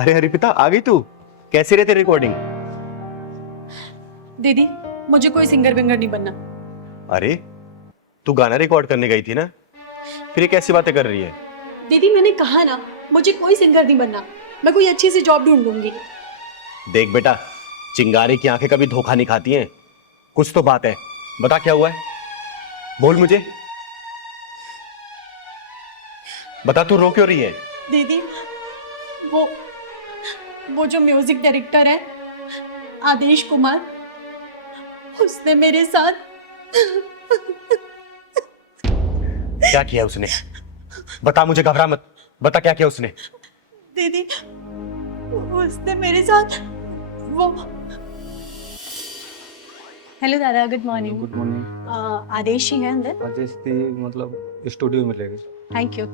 अरे हरिपिता, आ गई तू? कैसी रहती रिकॉर्डिंग? दीदी, मुझे कोई सिंगर विंगर नहीं बनना। अरे तू गाना रिकॉर्ड करने गई थी ना, फिर ये कैसी बातें कर रही है? दीदी, मैंने कहा ना, मुझे कोई सिंगर नहीं बनना। मैं कोई अच्छी सी जॉब ढूंढ लूंगी। देख बेटा, चिंगारी की आंखें कभी धोखा नहीं खाती हैं। कुछ तो बात है, बता क्या हुआ है, बोल मुझे। बता, तू रो क्यों रही है? दीदी, वो जो म्यूजिक डायरेक्टर है, आदेश कुमार, उसने मेरे साथ क्या किया उसने? बता मुझे, घबरा मत, बता क्या किया उसने। दीदी, उसने मेरे साथ वो। हेलो दादा, good morning. Good morning. Aadesh ही है अंदर? आदेश थी मतलब स्टूडियो में लेंगे। Thank you.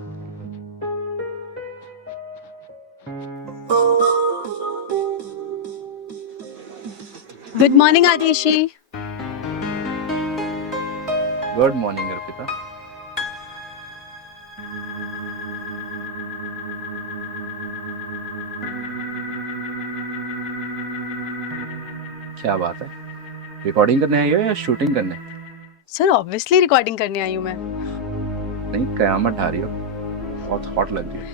Good morning Aadeshi. Good morning Arpita. क्या बात है, रिकॉर्डिंग करने आई हो या शूटिंग करने? सर, ऑब्वियसली रिकॉर्डिंग करने आई हूँ मैं। नहीं, कयामत ढा रही हो, बहुत हॉट लग रही है।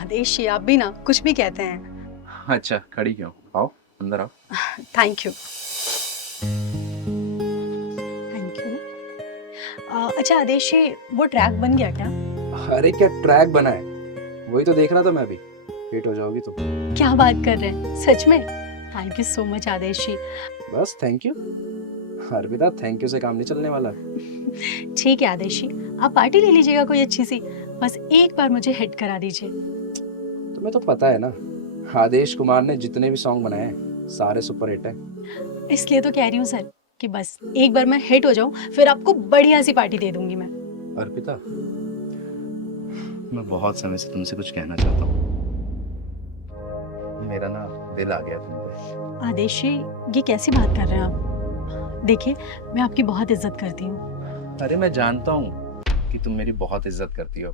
आदेश जी, आप भी ना कुछ भी कहते हैं। अच्छा, खड़ी क्यों? आओ अंदर आओ। Thank you. Thank you. अच्छा आदेश जी, वो ट्रैक बन गया क्या? अरे क्या ट्रैक बना है, वही तो देख रहा था मैं अभी। हिट हो जाओगी तो। क्या बात कर रहे हैं, सच में? थैंक यू सो मच आदेश जी। बस thank you Arpita, thank you से काम नहीं चलने वाला। ठीक है आदेश जी, आप पार्टी ले लीजिएगा कोई अच्छी सी। बस एक बार मुझे हिट करा दीजिए। तुम्हें तो पता है ना, आदेश कुमार ने जितने भी सॉन्ग बनाए हैं सारे सुपर हिट है। इसलिए तो कह रही हूँ सर कि बस एक बार मैं हिट हो जाऊं, फिर आपको बढ़िया सी पार्टी दे दूंगी मैं। अर्पिता, मैं बहुत समय से तुमसे कुछ कहना चाहता हूँ। मेरा ना दिल आ गया तुम पे। आदेश जी, ये कैसी बात कर रहे हैं आप? देखिए, मैं आपकी बहुत इज्जत करती हूँ। अरे मैं जानता हूँ कि तुम मेरी बहुत इज्जत करती हो।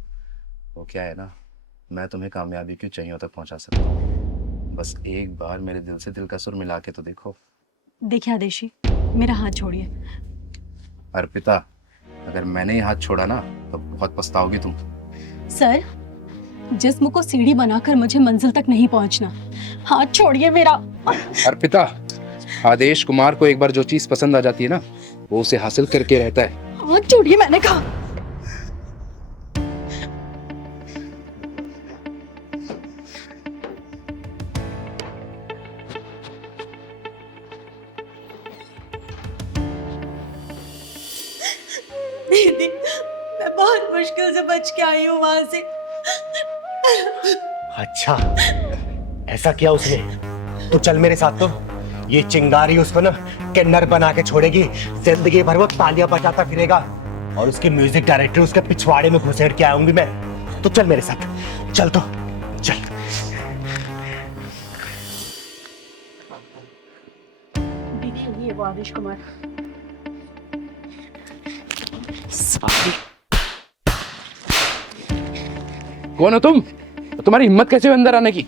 वो क्या है ना, मैं तुम्हें कामयाबी की ऊंचाइयों तक पहुंचा सकता हूँ। बस एक बार मेरे दिल से दिल का सुर मिला के तो देखो। देखिए आदेश जी, मेरा हाथ छोड़िए। अर्पिता, अगर मैंने ये हाथ छोड़ा ना तो बहुत पछताओगी तुम। सर, जिस्म को सीढ़ी बनाकर मुझे मंजिल तक नहीं पहुंचना। हाथ छोड़िए मेरा। अर्पिता, आदेश कुमार को एक बार जो चीज पसंद आ जाती है ना, वो उसे हासिल करके रहता है। हाथ छोड़िए, मैंने कहा। दीदी, मैं बहुत मुश्किल से बच के आई हूँ वहां से। अच्छा, ऐसा किया उसने? तो चल मेरे साथ। तो ये चिंगारी उसको ना किन्नर बना के छोड़ेगी। जिंदगी भर वो तालियां बजाता फिरेगा और उसके म्यूजिक डायरेक्टर उसके पिछवाड़े में घुसेड़ के आऊंगी मैं। तो चल मेरे साथ, चल तो चल। दीदी, ये वो आदेश कुमार। कौन हो तुम? तुम्हारी हिम्मत कैसे हुई अंदर आने की?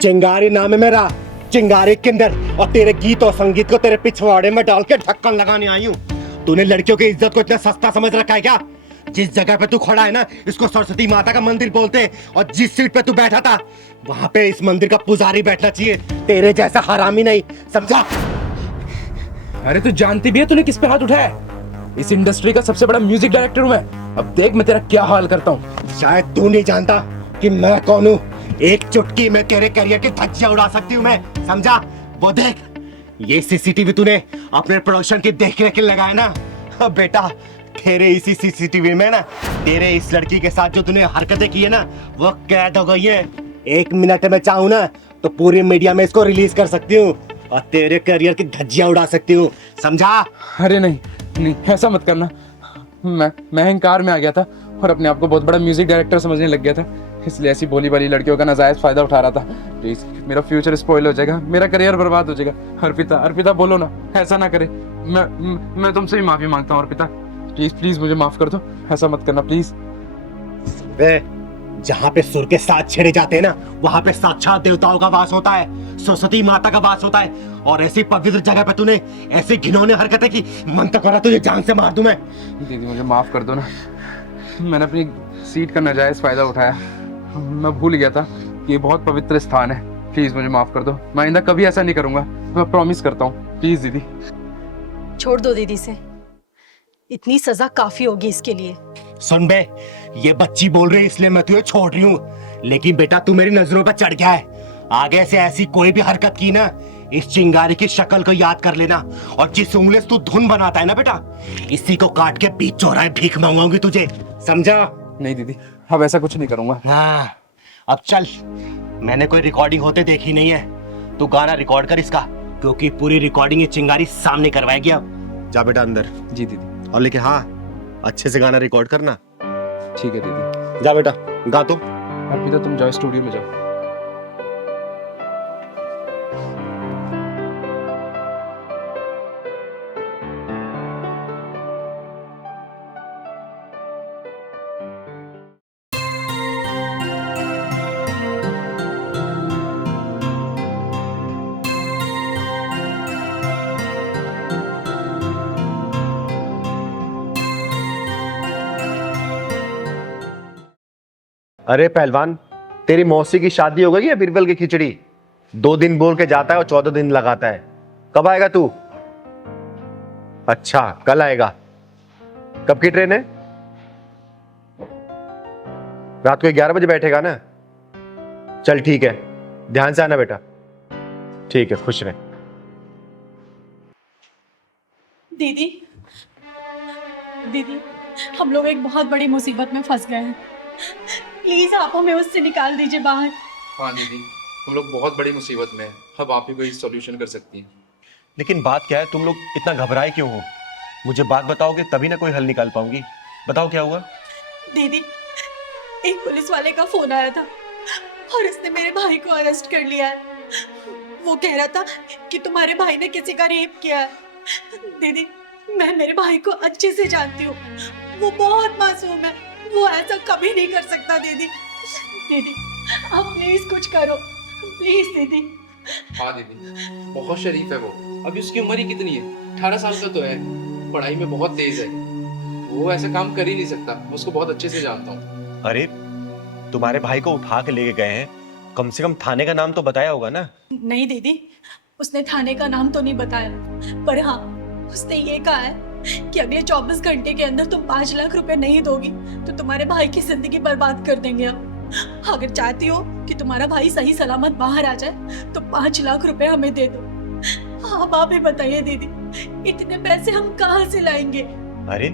चिंगारी नाम है मेरा, चिंगारी किन्नर, और तेरे गीत और संगीत को तेरे पिछवाड़े में डाल के ढक्कन लगाने आई हूँ। तूने लड़कियों की इज्जत को इतना सस्ता समझ रखा है क्या? जिस जगह पे तू खड़ा है ना, इसको सरस्वती माता का मंदिर बोलते हैं, और जिस सीट पे तू बैठा था वहां पे इस मंदिर का पुजारी बैठना चाहिए, तेरे जैसा हरामी नहीं, समझा? अरे तू जानती भी है तूने किस पे हाथ उठाया है? इस इंडस्ट्री का सबसे बड़ा म्यूजिक डायरेक्टर हूं मैं। अब देख मैं तेरा क्या हाल करता हूँ। शायद तू नहीं जानता कि मैं कौन हूँ। एक चुटकी में तेरे करियर की धज्जियां उड़ा सकती हूँ मैं, समझा? वो देख, ये सीसीटीवी तूने अपने प्रोडक्शन की देखने के लिए लगाया ना। अब बेटा, तेरे इसी सीसीटीवी में ना तेरे इस लड़की के साथ जो तूने हरकतें की है ना, वो कैद हो गई है। 1 मिनट में चाहूँ ना तो पूरी मीडिया में इसको रिलीज कर सकती हूँ और तेरे करियर की धज्जियां उड़ा सकती हूँ, समझा? अरे नहीं नहीं, ऐसा मत करना। मैं अहंकार में आ गया था और अपने आप को बहुत बड़ा म्यूजिक डायरेक्टर समझने लग गया था, इसलिए ऐसी भोली भाली लड़कियों का नाजायज फायदा उठा रहा था। प्लीज, मेरा फ्यूचर स्पॉइल हो जाएगा, मेरा करियर बर्बाद हो जाएगा। अर्पिता, अर्पिता बोलो ना, ऐसा ना करे। मैं तुमसे भी माफी मांगता हूँ अर्पिता। प्लीज प्लीज मुझे माफ कर दो, ऐसा मत करना प्लीज। जहां पे सुर के साथ छेड़े जाते हैं ना, वहां पे साक्षात देवताओं का वास होता है, सरस्वती माता का वास होता है। और ऐसी पवित्र जगह पे तूने ऐसी घिनौनी हरकतें की, मन तो कर रहा तुझे जान से मार दूं मैं। दीदी मुझे माफ कर दो ना, मैंने अपनी सीट का नाजायज फायदा उठाया। मैं भूल गया था कि ये बहुत पवित्र स्थान है। प्लीज मुझे माफ कर दो, मैं आइंदा कभी ऐसा नहीं करूंगा, मैं प्रॉमिस करता हूँ। प्लीज दीदी। छोड़ दो दीदी से, इतनी सजा काफी होगी इसके लिए। सुन बे, ये बच्ची बोल रही है इसलिए मैं तुझे छोड़ रही हूँ, लेकिन बेटा तू मेरी नजरों पर चढ़ गया है। आगे से ऐसी कोई भी हरकत की ना, इस चिंगारी की शक्ल को याद कर लेना। और जिस उंगली से तू धुन बनाता है ना बेटा, इसी को काट के बीच चौराहे भीख मांगूंगी तुझे, समझा? नहीं दीदी, अब ऐसा कुछ नहीं करूंगा। हाँ, अब चल, मैंने कोई रिकॉर्डिंग होते देखी नहीं है, तू गाना रिकॉर्ड कर इसका, क्योंकि पूरी रिकॉर्डिंग ये चिंगारी सामने करवाएगी। अब जा बेटा अंदर। जी दीदी। और लेकिन हाँ, अच्छे से गाना रिकॉर्ड करना। ठीक है दीदी। जा बेटा, गा तुम। अर्पिता तुम जाओ स्टूडियो में जाओ। अरे पहलवान, तेरी मौसी की शादी हो गई है बिरबल की खिचड़ी? 2 दिन बोल के जाता है और 14 दिन लगाता है। कब आएगा तू? अच्छा, कल आएगा। कब की ट्रेन है? रात को 11 बजे बैठेगा ना? चल ठीक है, ध्यान से आना बेटा। ठीक है, खुश रहे। दीदी, दीदी, हम लोग एक बहुत बड़ी मुसीबत में फंस गए हैं। प्लीज आप हमें उससे निकाल दीजिए बाहर। हाँ दीदी, तुम लोग बहुत बड़ी मुसीबत में हैं। अब आप ही कोई सॉल्यूशन कर सकती हैं। लेकिन बात क्या है, तुम लोग इतना घबराए क्यों हो? मुझे बात बताओगे तभी ना कोई हल निकाल पाऊंगी। बताओ क्या हुआ? दीदी, एक पुलिस वाले का फोन आया था और उसने मेरे भाई को अरेस्ट कर लिया है। वो कह रहा था कि तुम्हारे भाई ने किसी का रेप किया है। दीदी, मैं मेरे भाई को अच्छे से जानती हूँ, वो बहुत मासूम है, वो ऐसा कभी नहीं कर सकता। दीदी, दीदी, आप प्लीज कुछ करो, प्लीज दीदी। हाँ दीदी, बहुत शरीफ है वो। अभी उसकी उम्र ही कितनी है? 18 साल का तो है। पढ़ाई में बहुत तेज है। वो ऐसा काम कर ही नहीं सकता, मैं उसको बहुत अच्छे से जानता हूँ। अरे, तुम्हारे भाई को उठा के लेके गए हैं, कम से कम थाने का नाम तो बताया होगा ना? नहीं दीदी, उसने थाने का नाम तो नहीं बताया, पर हाँ, उसने ये कहा है कि अगले 24 घंटे के अंदर तुम 5 लाख रुपए नहीं दोगी तो तुम्हारे भाई की जिंदगी बर्बाद कर देंगे। अब अगर चाहती हो कि तुम्हारा भाई सही सलामत बाहर आ जाए तो 5 लाख रुपए हमें दे दो। आप ही बताइए दीदी, इतने पैसे हम कहाँ से लाएंगे? अरे,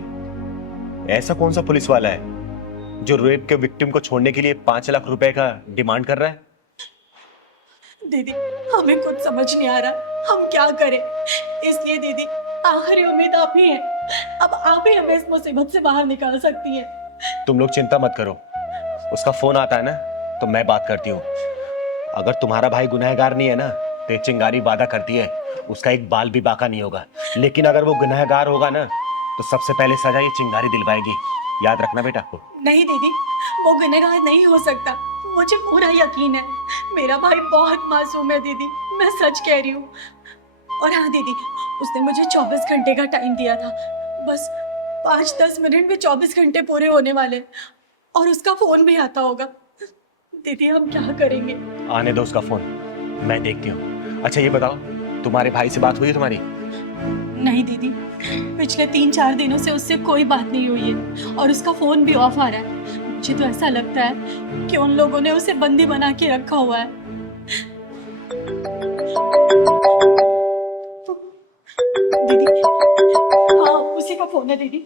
ऐसा कौन सा पुलिस वाला है जो रेप के विक्टिम को छोड़ने के लिए 5 लाख रुपए का डिमांड कर रहा है? दीदी, हमें कुछ समझ नहीं आ रहा, हम क्या करें। इसलिए दीदी, आखिरी उम्मीद आप ही है। अब आप ही हमें इस मुसीबत से बाहर निकाल सकती हैं। तुम लोग चिंता मत करो, उसका फोन आता है ना तो मैं बात करती हूँ। अगर तुम्हारा भाई गुनहगार नहीं है ना तो ये चिंगारी वादा करती है उसका एक बाल भी बाका नहीं होगा। लेकिन अगर वो गुनहगार होगा ना तो सबसे पहले सजा ये चिंगारी दिलवाएगी, याद रखना बेटा। नहीं दीदी, वो गुनहगार नहीं हो सकता, मुझे पूरा यकीन है। मेरा भाई बहुत मासूम है दीदी, मैं सच कह रही हूँ। और हाँ दीदी, उसने मुझे 24 घंटे का टाइम दिया था, बस 5-10 मिनट में 24 घंटे पूरे होने वाले और उसका फोन भी आता होगा। दीदी, हम क्या करेंगे? आने दो उसका फोन, मैं देखती हूँ। अच्छा ये बताओ, तुम्हारे भाई से बात हुई है तुम्हारी? नहीं दीदी, पिछले 3-4 दिनों से उससे कोई बात नहीं हुई है और उसका फोन भी ऑफ आ रहा है। मुझे तो ऐसा लगता है कि उन लोगों ने उसे बंदी बना के रखा हुआ है। दीदी, हाँ उसी का फोन है दीदी।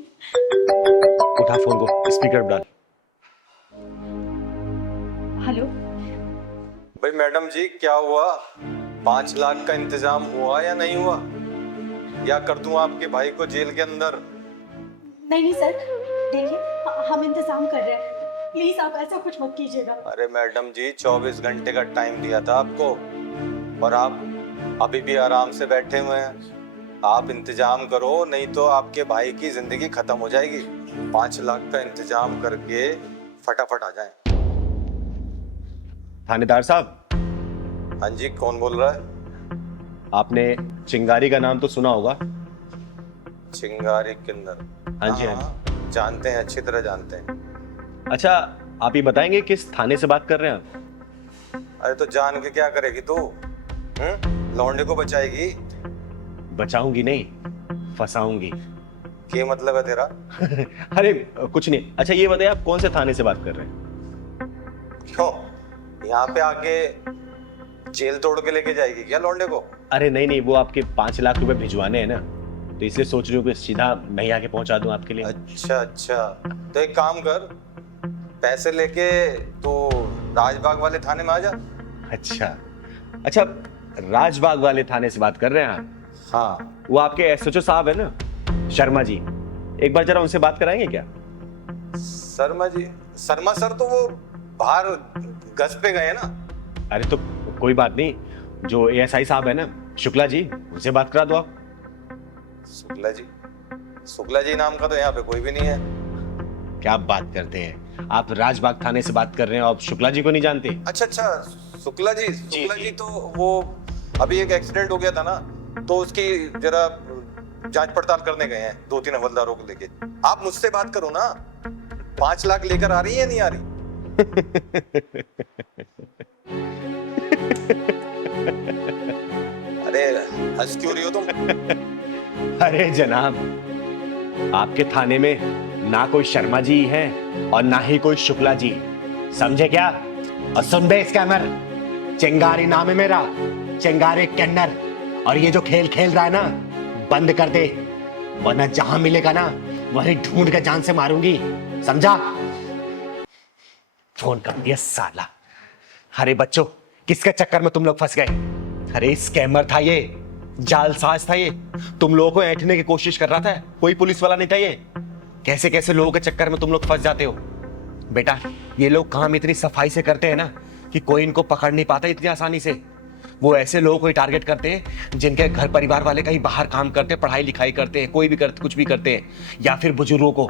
उठा फोन को, स्पीकर पर डाल। हेलो। भाई मैडम जी, क्या हुआ? 5 लाख का इंतजाम हुआ या नहीं हुआ? या कर दूं आपके भाई को जेल के अंदर? नहीं सर, देखिए हम इंतजाम कर रहे हैं, प्लीज आप ऐसा कुछ मत कीजिएगा। अरे मैडम जी, 24 घंटे का टाइम दिया था आपको और आप अभी भी आराम से बैठे हुए हैं। आप इंतजाम करो, नहीं तो आपके भाई की जिंदगी खत्म हो जाएगी। 5 लाख का इंतजाम करके फटाफट आ जाएं। थानेदार साहब, हाँ जी, कौन बोल रहा है? आपने चिंगारी का नाम तो सुना होगा। चिंगारी किन्नर? हाँ जी, हाँ हाँ, जानते हैं, अच्छी तरह जानते हैं। अच्छा, आप ये बताएंगे किस थाने से बात कर रहे हैं आप? अरे तो जान के क्या करेगी तू? लौंडे को बचाएगी? बचाऊंगी नहीं, फंसाऊंगी। क्या मतलब है तेरा? अरे कुछ नहीं। अच्छा ये बताइए, आप कौन से थाने से बात कर रहे हैं? क्यों, यहाँ पे आके जेल तोड़ के लेके जाएगी क्या लौंडे को? अरे नहीं नहीं, वो आपके 5 लाख रुपए भिजवाने हैं ना, तो इसलिए सोच रही हूँ कि सीधा मैं ही आके पहुंचा दूं आपके लिए। अच्छा अच्छा, तो एक काम कर, पैसे लेके तो राजबाग वाले थाने में आ जा। अच्छा अच्छा, राजबाग वाले थाने से बात कर रहे हैं आप? हाँ। वो आपके एसएचओ साहब है ना, शर्मा जी, एक बार जरा उनसे बात कराएंगे क्या? शर्मा जी? शर्मा सर तो वो बाहर गश्त पे गए ना। अरे तो कोई बात नहीं, जो एएसआई साहब है ना, शुक्ला जी, उनसे बात करा दो आप। शुक्ला जी? शुक्ला जी नाम का तो यहाँ पे कोई भी नहीं है। क्या बात करते हैं आप? राजबाग थाने से बात कर रहे हैं, आप शुक्ला जी को नहीं जानते? अच्छा अच्छा, शुक्ला जी, शुक्ला जी तो वो अभी एक एक्सीडेंट हो गया था ना, तो उसकी जरा जांच पड़ताल करने गए हैं 2-3 हवलदारों को लेके। आप मुझसे बात करो ना, 5 लाख लेकर आ रही है नहीं आ रही? अरे हंस क्यों रही हो तुम? अरे जनाब, आपके थाने में ना कोई शर्मा जी है और ना ही कोई शुक्ला जी, समझे क्या? और सुन बे स्कैमर, चिंगारी नाम है मेरा, चिंगारी किन्नर। और ये जो खेल खेल रहा है ना, बंद कर दे, वरना जहां मिलेगा ना वहीं ढूंढ के जान से मारूंगी, समझा? फोन कर दिया साला। अरे बच्चों, किसके चक्कर में तुम लोग फंस गए? अरे स्कैमर था ये, जालसाज था ये, तुम लोगों को ऐंठने की कोशिश कर रहा था, कोई पुलिस वाला नहीं था ये। कैसे कैसे लोगों के चक्कर में तुम लोग फंस जाते हो। बेटा, ये लोग काम इतनी सफाई से करते हैं ना कि कोई इनको पकड़ नहीं पाता इतनी आसानी से। वो ऐसे लोगों को ही टारगेट करते हैं जिनके घर परिवार वाले कहीं बाहर काम करते हैं, पढ़ाई लिखाई करते हैं, कोई भी करते, कुछ भी करते हैं, या फिर बुजुर्गों को।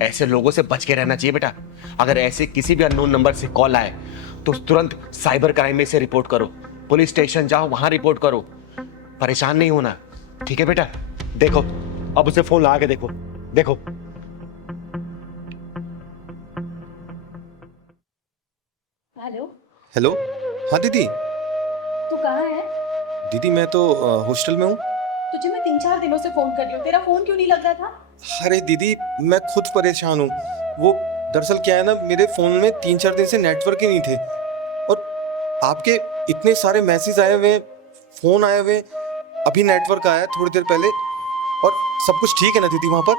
ऐसे लोगों से बच के रहना चाहिए बेटा। अगर ऐसे किसी भी अननोन नंबर से कॉल आए तो तुरंत साइबर क्राइम में से रिपोर्ट करो, पुलिस स्टेशन जाओ, वहां रिपोर्ट करो। परेशान नहीं होना, ठीक है बेटा? देखो, अब उसे फोन लगा के देखो, देखो। हेलो। हेलो। हाँ दीदी। तू कहाँ है? दीदी मैं तो हॉस्टल में हूँ। तुझे मैं 3-4 दिनों से फोन कर रही हूँ, तेरा फोन क्यों नहीं लग रहा था? अरे दीदी, मैं खुद परेशान हूँ। वो दरअसल क्या है ना, मेरे फ़ोन में 3-4 दिन से नेटवर्क ही नहीं थे, और आपके इतने सारे मैसेज आए हुए, फ़ोन आए हुए, अभी नेटवर्क आया थोड़ी देर पहले, और सब कुछ ठीक है ना दीदी वहाँ पर?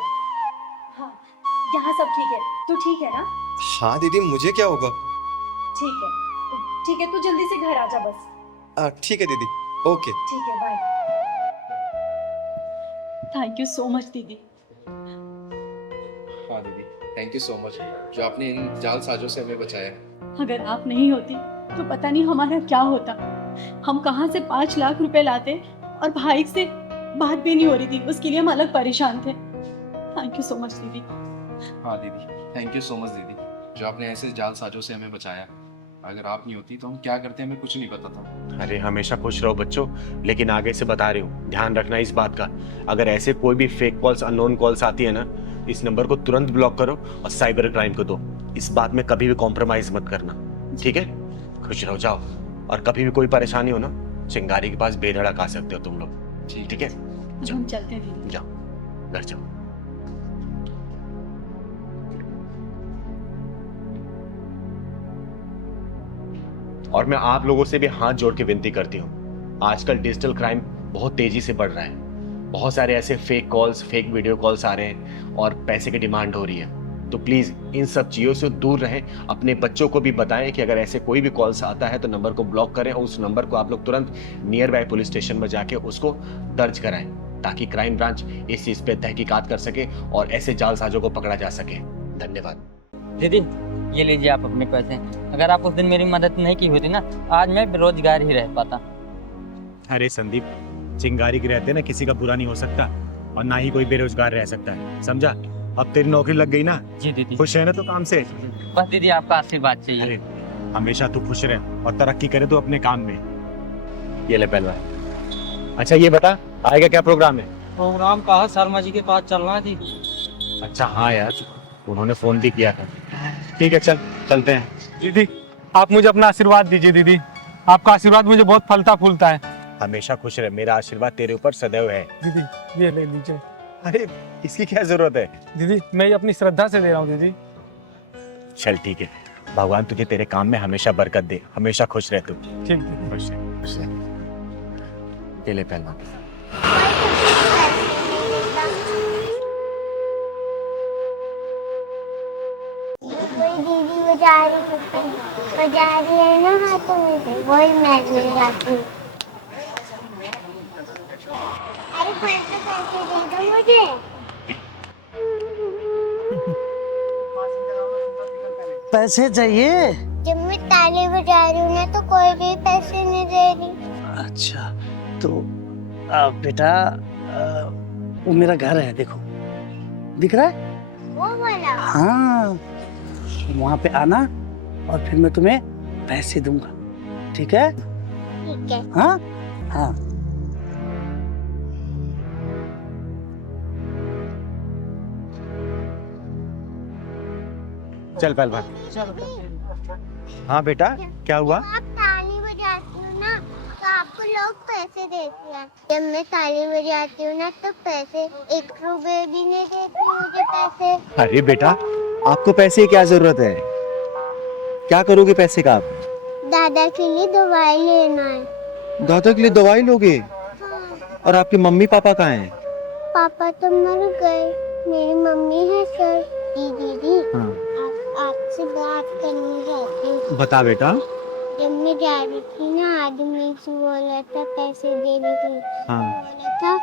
हाँ, यहाँ सब ठीक है। तू ठीक है ना? हाँ दीदी, मुझे क्या होगा? ठीक है, ठीक है, तू जल्दी से घर आ जा बस। ठीक है दीदी, ओके। ठीक है, bye. Thank you so much दीदी। हाँ दीदी, थैंक यू सो मच, जो आपने इन जालसाजों से हमें बचाया। अगर आप नहीं होती तो पता नहीं हमारा क्या होता। हम कहाँ से 5 लाख रुपए लाते, और भाई से बात भी नहीं हो रही थी, उसके लिए हम अलग परेशान थे। थैंक यू सो मच दीदी। हाँ दीदी, थैंक यू सो मच दीदी, जो आपने ऐसे जालसाजों से हमें बचाया। अगर आप नहीं होती तो हम क्या करते हमें कुछ नहीं पता था। अरे हमेशा खुश रहो बच्चों, लेकिन आगे से बता रही हूँ, ध्यान रखना इस बात का, अगर ऐसे कोई भी फेक कॉल्स, अननोन कॉल्स आती है ना, इस नंबर को तुरंत ब्लॉक करो और साइबर क्राइम को दो। इस बात में कभी भी कॉम्प्रोमाइज मत करना, ठीक है? खुश रहो, जाओ। और कभी भी कोई परेशानी हो ना, चिंगारी के पास बेधड़क आ सकते हो तुम लोग, ठीक है? हम चलते हैं दीदी। जाओ, घर जाओ। और मैं आप लोगों से भी हाथ जोड़ के विनती करती हूँ, आजकल डिजिटल क्राइम बहुत तेजी से बढ़ रहा है। बहुत सारे ऐसे fake calls, fake video calls आ रहे हैं और पैसे की डिमांड हो रही है। तो प्लीज इन सब चीजों से दूर रहें। अपने बच्चों को भी बताएं कि अगर ऐसे कोई भी कॉल्स आता है तो नंबर को ब्लॉक करें, और उस नंबर को आप लोग तुरंत नियर बाय पुलिस स्टेशन में जाके उसको दर्ज कराएं, ताकि क्राइम ब्रांच इस चीज पे तहकीकात कर सके और ऐसे जालसाजों को पकड़ा जा सके। धन्यवाद। दीदी, ये लीजिए आप अपने पैसे। अगर आप उस दिन मेरी मदद नहीं की होती ना, आज मैं बेरोजगार ही रह पाता। अरे संदीप, चिंगारी के रहते ना किसी का बुरा नहीं हो सकता, और ना ही कोई बेरोजगार रह सकता है, समझा? अब तेरी नौकरी लग गई ना, जी दीदी। खुश है ना तो काम से? बस दीदी आपका आशीर्वाद चाहिए। अरे हमेशा तू खुश रहे और तरक्की करे तू अपने काम में। ये ले पहलवान। अच्छा ये बता, आएगा क्या प्रोग्राम है? प्रोग्राम कहा शर्मा जी के पास चलना जी। अच्छा हाँ यार, उन्होंने फोन भी किया था। ठीक है चल, चलते हैं। दीदी आप मुझे अपना आशीर्वाद दीजिए दीदी, आपका आशीर्वाद मुझे बहुत फलता फूलता है। हमेशा खुश रहे, मेरा आशीर्वाद तेरे ऊपर सदैव है। दीदी ये ले लीजिए। अरे इसकी क्या जरूरत है? दीदी मैं ये अपनी श्रद्धा से दे रहा हूँ दीदी। चल ठीक है, भगवान तुझे तेरे काम में हमेशा बरकत दे, हमेशा खुश रह तू। ठीक दीदी। खुश रह, खुश रह। ये ले पहलवान। दीदी बजा रही है ना हाथों में से, वही मैं ले जाती हूँ। अरे पैसे दे दो मुझे। पैसे चाहिए? जब मैं ताली बजा रही हूँ ना तो कोई भी पैसे नहीं दे रही। अच्छा तो बेटा वो मेरा घर है, देखो दिख रहा है? वो वाला? हाँ, वहाँ पे आना और फिर मैं तुम्हें पैसे दूंगा, ठीक है? ठीक है। हाँ हाँ। चल पहलवान। हाँ बेटा, क्या हुआ? आप ताली बजाती हो ना तो आपको लोग पैसे देते हैं। जब मैं ताली बजाती हूँ ना तो पैसे 1 रुपए भी नहीं देते मुझे पैसे। अरे बेटा, आपको पैसे की क्या जरूरत है? क्या करोगे पैसे का आप? दादा के लिए दवाई लेना है। दादा के लिए दवाई लोगे? हाँ। और आपके मम्मी पापा कहाँ हैं? पापा तो मर गए, मेरी मम्मी है सर। दीदी हाँ। आपसे बात करनी चाहती हूँ। बता बेटा। जब मैं जा रही थी ना, आदमी से बोला था पैसे देने के लिए। हाँ। बोला था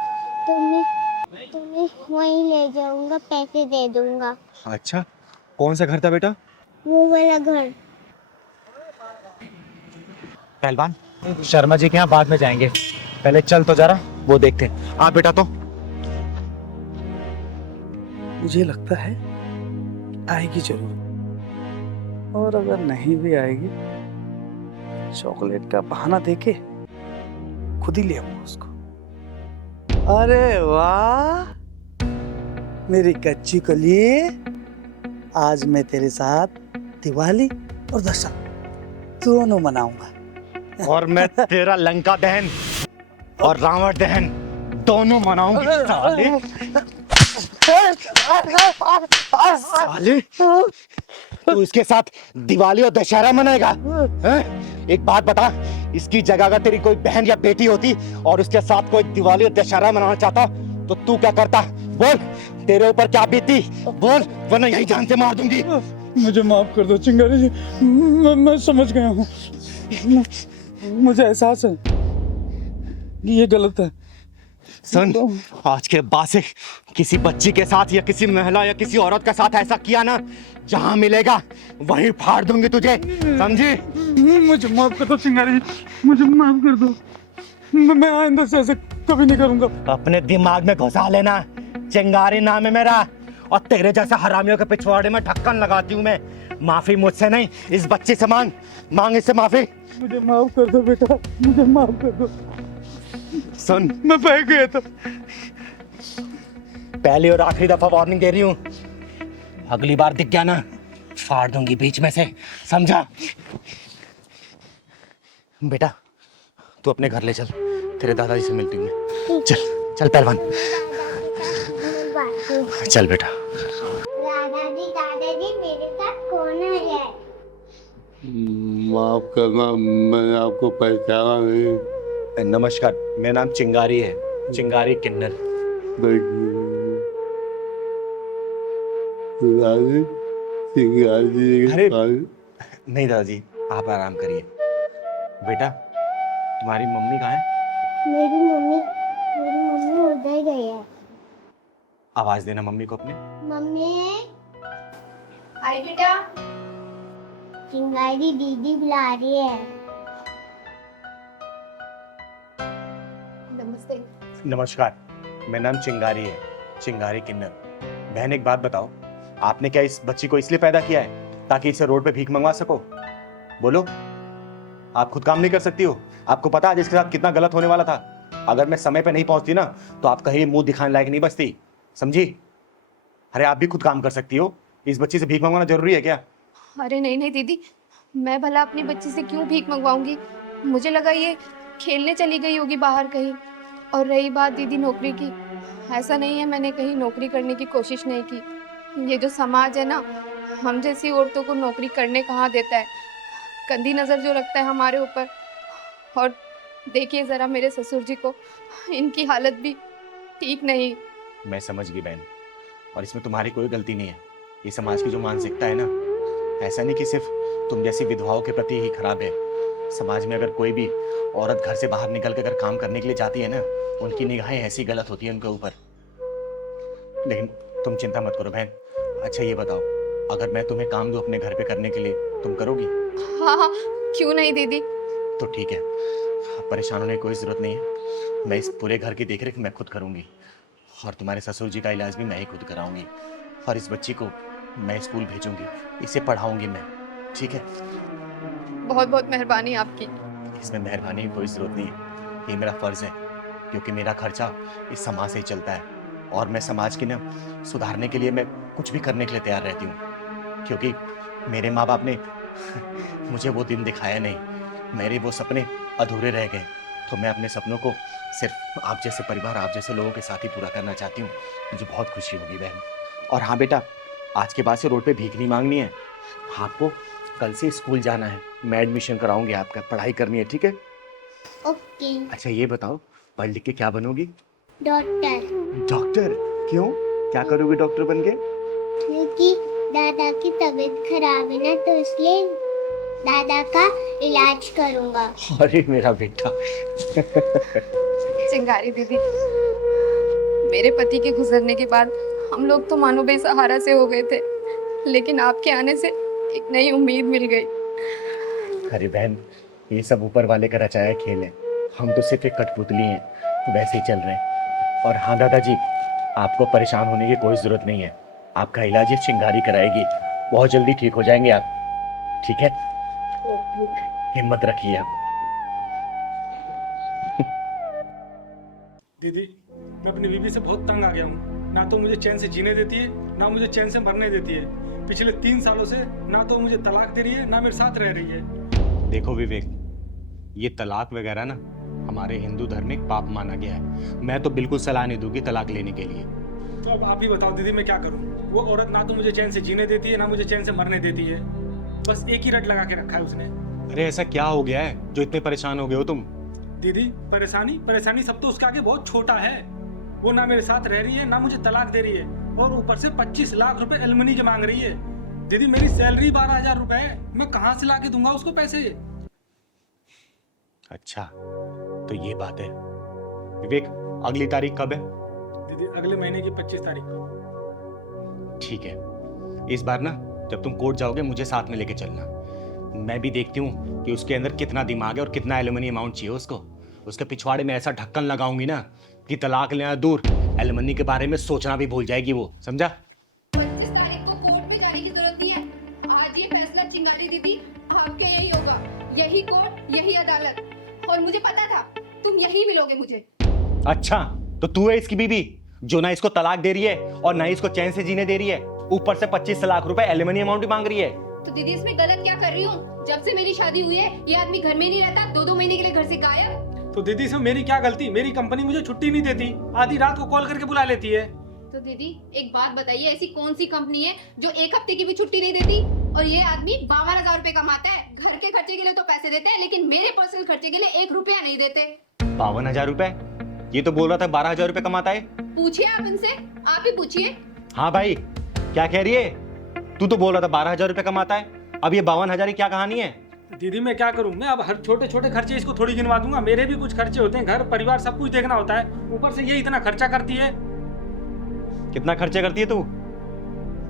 तुम्हें वहीं ले जाऊंगा, पैसे दे दूंगा। अच्छा, कौन सा घर था बेटा? वो वाला घर। पहलवान, शर्मा जी के यहाँ बाद में जाएंगे, पहले चल तो जरा वो देखते हैं। हाँ बेटा, तो मुझे लगता है आएगी जरूर, और अगर नहीं भी आएगी चॉकलेट का बहाना देके खुद ही ले आऊंगा उसको। अरे वाह मेरी कच्ची कली, आज मैं तेरे साथ दिवाली और दशहरा दोनों मनाऊंगा। और मैं तेरा लंका दहन और रावण दहन दोनों मनाऊंगी। साले साले, तू इसके साथ दिवाली और दशहरा मनाएगा? हैं? एक बात बता, इसकी जगह अगर तेरी कोई बहन या बेटी होती और उसके साथ कोई दिवाली और दशहरा मनाना चाहता तो तू क्या करता? बोल, तेरे ऊपर क्या बीतती? बोल, वरना यही जान से मार दूंगी। मुझे माफ कर दो चिंगारी जी, मैं समझ गया हूँ। मुझे एहसास है कि ये गलत है। सुन, आज के बाद से किसी बच्ची के साथ या किसी महिला या किसी औरत के साथ ऐसा किया ना, जहां मिलेगा वहीं फाड़ दूंगी तुझे, समझी? मुझे माफ कर दो चिंगारी जी, मुझे माफ कर दो। मैं आइंदा से ऐसे कभी नहीं करूंगा। अपने दिमाग में घुसा लेना, चिंगारी नाम है मेरा, और तेरे जैसे हरामियों के पिछवाड़े में ढक्कन लगाती हूँ मैं। माफी मुझसे नहीं, इस बच्ची से मांग इससे माफी। मुझे माफ कर दो बेटा, मुझे माफ कर दो। सुन, मैं बह गया था। पहली और आखिरी दफा वार्निंग दे रही हूँ, अगली बार दिख गया ना फाड़ दूंगी बीच में से, समझा? बेटा तू अपने घर ले चल, तेरे दादाजी से मिलती हूँ मैं। चल चल पहलवान, चल बेटा। दादाजी मेरे साथ कौन है? माफ करना, मैंने आपको पहचाना नहीं। नमस्कार, मेरा नाम चिंगारी है, चिंगारी किन्नर। अरे नहीं दादाजी, आप आराम करिए। बेटा तुम्हारी मम्मी कहाँ है? मेरी मम्मी उधर गई है। आवाज देना मम्मी को अपने। मम्मी। आई बेटा। चिंगारी दीदी बुला रही है। नमस्ते। नमस्कार, मेरा नाम चिंगारी है, चिंगारी किन्नर। बहन एक बात बताओ, आपने क्या इस बच्ची को इसलिए पैदा किया है ताकि इसे रोड पे भीख मंगवा सको? बोलो, आप खुद काम नहीं कर सकती हो? आपको पता है जिसके साथ कितना गलत होने वाला था? अगर मैं समय पे नहीं पहुंचती ना तो आप कहीं मुंह दिखाने लायक नहीं बचती, समझी? अरे आप भी खुद काम कर सकती हो, इस बच्ची से भीख मंगवाना जरूरी है क्या? अरे नहीं नहीं दीदी, मैं भला अपनी बच्ची से क्यों भीख मंगवाऊंगी? मुझे लगा ये खेलने चली गई होगी बाहर कहीं। और रही बात दीदी नौकरी की, ऐसा नहीं है मैंने कहीं नौकरी करने की कोशिश नहीं की। ये जो समाज है ना, हम जैसी औरतों को नौकरी करने कहाँ देता है, गंदी नज़र जो रखता है हमारे ऊपर। और देखिए ज़रा मेरे ससुर जी को, इनकी हालत भी ठीक नहीं। मैं समझ गई बहन, और इसमें तुम्हारी कोई गलती नहीं है। ये समाज की जो मानसिकता है ना, ऐसा नहीं कि सिर्फ तुम जैसी विधवाओं के प्रति ही खराब है। समाज में अगर कोई भी औरत घर से बाहर निकल कर अगर काम करने के लिए जाती है ना, उनकी निगाहें ऐसी गलत होती है उनके ऊपर। लेकिन तुम चिंता मत करो बहन। अच्छा ये बताओ, अगर मैं तुम्हें काम दूं अपने घर पे करने के लिए, तुम करोगी? हाँ हाँ, क्यों नहीं दीदी। तो ठीक है, परेशान होने की कोई ज़रूरत नहीं है। मैं इस पूरे घर की देखरेख मैं खुद करूँगी, और तुम्हारे ससुर जी का इलाज भी मैं ही खुद कराऊंगी। और इस बच्ची को मैं स्कूल भेजूंगी, इसे पढ़ाऊंगी मैं, ठीक है? बहुत बहुत मेहरबानी आपकी। इसमें मेहरबानी की कोई ज़रूरत नहीं है, ये मेरा फ़र्ज़ है, क्योंकि मेरा खर्चा इस समाज से ही चलता है। और मैं समाज की ना सुधारने के लिए मैं कुछ भी करने के लिए तैयार रहती हूँ, क्योंकि मेरे माँ बाप ने मुझे वो दिन दिखाया नहीं, मेरे वो सपने अधूरे रह गए। तो मैं अपने सपनों को सिर्फ आप जैसे परिवार, आप जैसे लोगों के साथ ही पूरा करना चाहती हूँ। मुझे बहुत खुशी होगी बहन। और हाँ बेटा, आज के बाद से रोड पे भीख नहीं मांगनी है। आपको कल से स्कूल जाना है, मैं एडमिशन कराऊंगी आपका, पढ़ाई करनी है, ठीक है? ओके। अच्छा ये बताओ, पढ़ लिख के क्या बनोगी? डॉक्टर। डॉक्टर? क्यों, क्या करोगी डॉक्टर बन के? क्योंकि दादा की तबीयत खराब है ना, तो इसलिए दादा का इलाज करूंगा। अरे मेरा बेटा। चिंगारी दीदी, मेरे पति के गुजरने के बाद हम लोग तो मानो बेसहारा से हो गए थे, लेकिन आपके आने से एक नई उम्मीद मिल गई। अरे बहन, ये सब ऊपर वाले का रचाया खेल है, हम तो सिर्फ एक कठपुतली हैं, वैसे ही चल रहे हैं। और हाँ दादाजी, आपको परेशान होने की कोई ज़रूरत नहीं है, आपका इलाज ये चिंगारी कराएगी, बहुत जल्दी ठीक हो जाएंगे आप, ठीक है? हिम्मत रखिए आप। दीदी, मैं अपनी बीवी से बहुत तंग आ गया हूँ। ना तो मुझे चैन से जीने देती है, ना मुझे चैन से मरने देती है। पिछले 3 सालों से ना तो मुझे तलाक दे रही है, ना मेरे साथ रह रही है। देखो विवेक, ये तलाक वगैरह ना हमारे हिंदू धर्म में एक पाप माना गया है। मैं तो बिल्कुल सलाह नहीं दूंगी तलाक लेने के लिए। तो अब आप ही बताओ दीदी, मैं क्या करूँ? वो औरत ना तो मुझे चैन से जीने देती है, ना मुझे चैन से मरने देती है। बस एक ही रट लगा के रखा है उसने। अरे ऐसा क्या हो गया है जो इतने परेशान हो गए हो तुम? दीदी, परेशानी सब तो उसके आगे बहुत छोटा है। वो ना मेरे साथ रह रही है, ना मुझे तलाक दे रही है, और ऊपर से 25 लाख रुपए एलमनी के मांग रही है। दीदी, मेरी सैलरी 12,000 रुपए है, मैं कहाँ से ला के दूंगा उसको पैसे? अच्छा तो ये बात है। विवेक, अगली तारीख कब है? दीदी, अगले महीने की 25 तारीख को। ठीक है, इस बार ना जब तुम कोर्ट जाओगे मुझे साथ में लेके चलना। मैं भी देखती हूँ कि उसके अंदर कितना दिमाग है और कितना एलुमनी अमाउंट चाहिए उसको। उसके पिछवाड़े में ऐसा ढक्कन लगाऊंगी ना कि तलाक लेना दूर, एलुमनी के बारे में सोचना भी भूल जाएगी वो, समझा? 25 तारीख को कोर्ट में जाने की जरूरत नहीं है। आज ये फैसला चिंगारी दीदी आपके यही होगा, यही कोर्ट, यही अदालत। और मुझे पता था तुम यही मिलोगे मुझे। अच्छा, तो तू है इसकी बीवी जो ना इसको तलाक दे रही है और ना ही इसको चैन से जीने दे रही है, ऊपर से 25 लाख रुपए एलिमनी अमाउंट भी मांग रही है। तो दीदी इसमें गलत क्या कर रही हूँ? जब से मेरी शादी हुई है ये आदमी घर में नहीं रहता, 2-2 महीने के लिए घर से गायब। तो दीदी, इसमें मेरी क्या गलती? मेरी कंपनी मुझे छुट्टी नहीं देती, आधी रात को कॉल करके बुला लेती है। तो दीदी एक बात बताइए, ऐसी कौन सी कंपनी है जो 1 हफ्ते की भी छुट्टी नहीं देती? और ये आदमी 52,000 रुपए कमाता है, घर के खर्चे के लिए तो पैसे देते हैं, लेकिन मेरे पर्सनल खर्चे के लिए 1 रुपया नहीं देते। 52,000 रुपए? ये तो बोल रहा था 12,000 रुपए कमाता है। पूछिए आप इनसे, आप ही पूछिए। हाँ भाई, क्या कह रही है? तू तो बोल रहा था 12,000 रुपए कमाता है, अब ये 52,000 की क्या कहानी है? दीदी, मैं क्या करूं? मैं अब हर छोटे छोटे खर्चे इसको थोड़ी गिनवा दूंगा? मेरे भी कुछ खर्चे होते हैं, घर परिवार सब कुछ देखना होता है, ऊपर से ये इतना खर्चा करती है। कितना खर्चे करती है तू?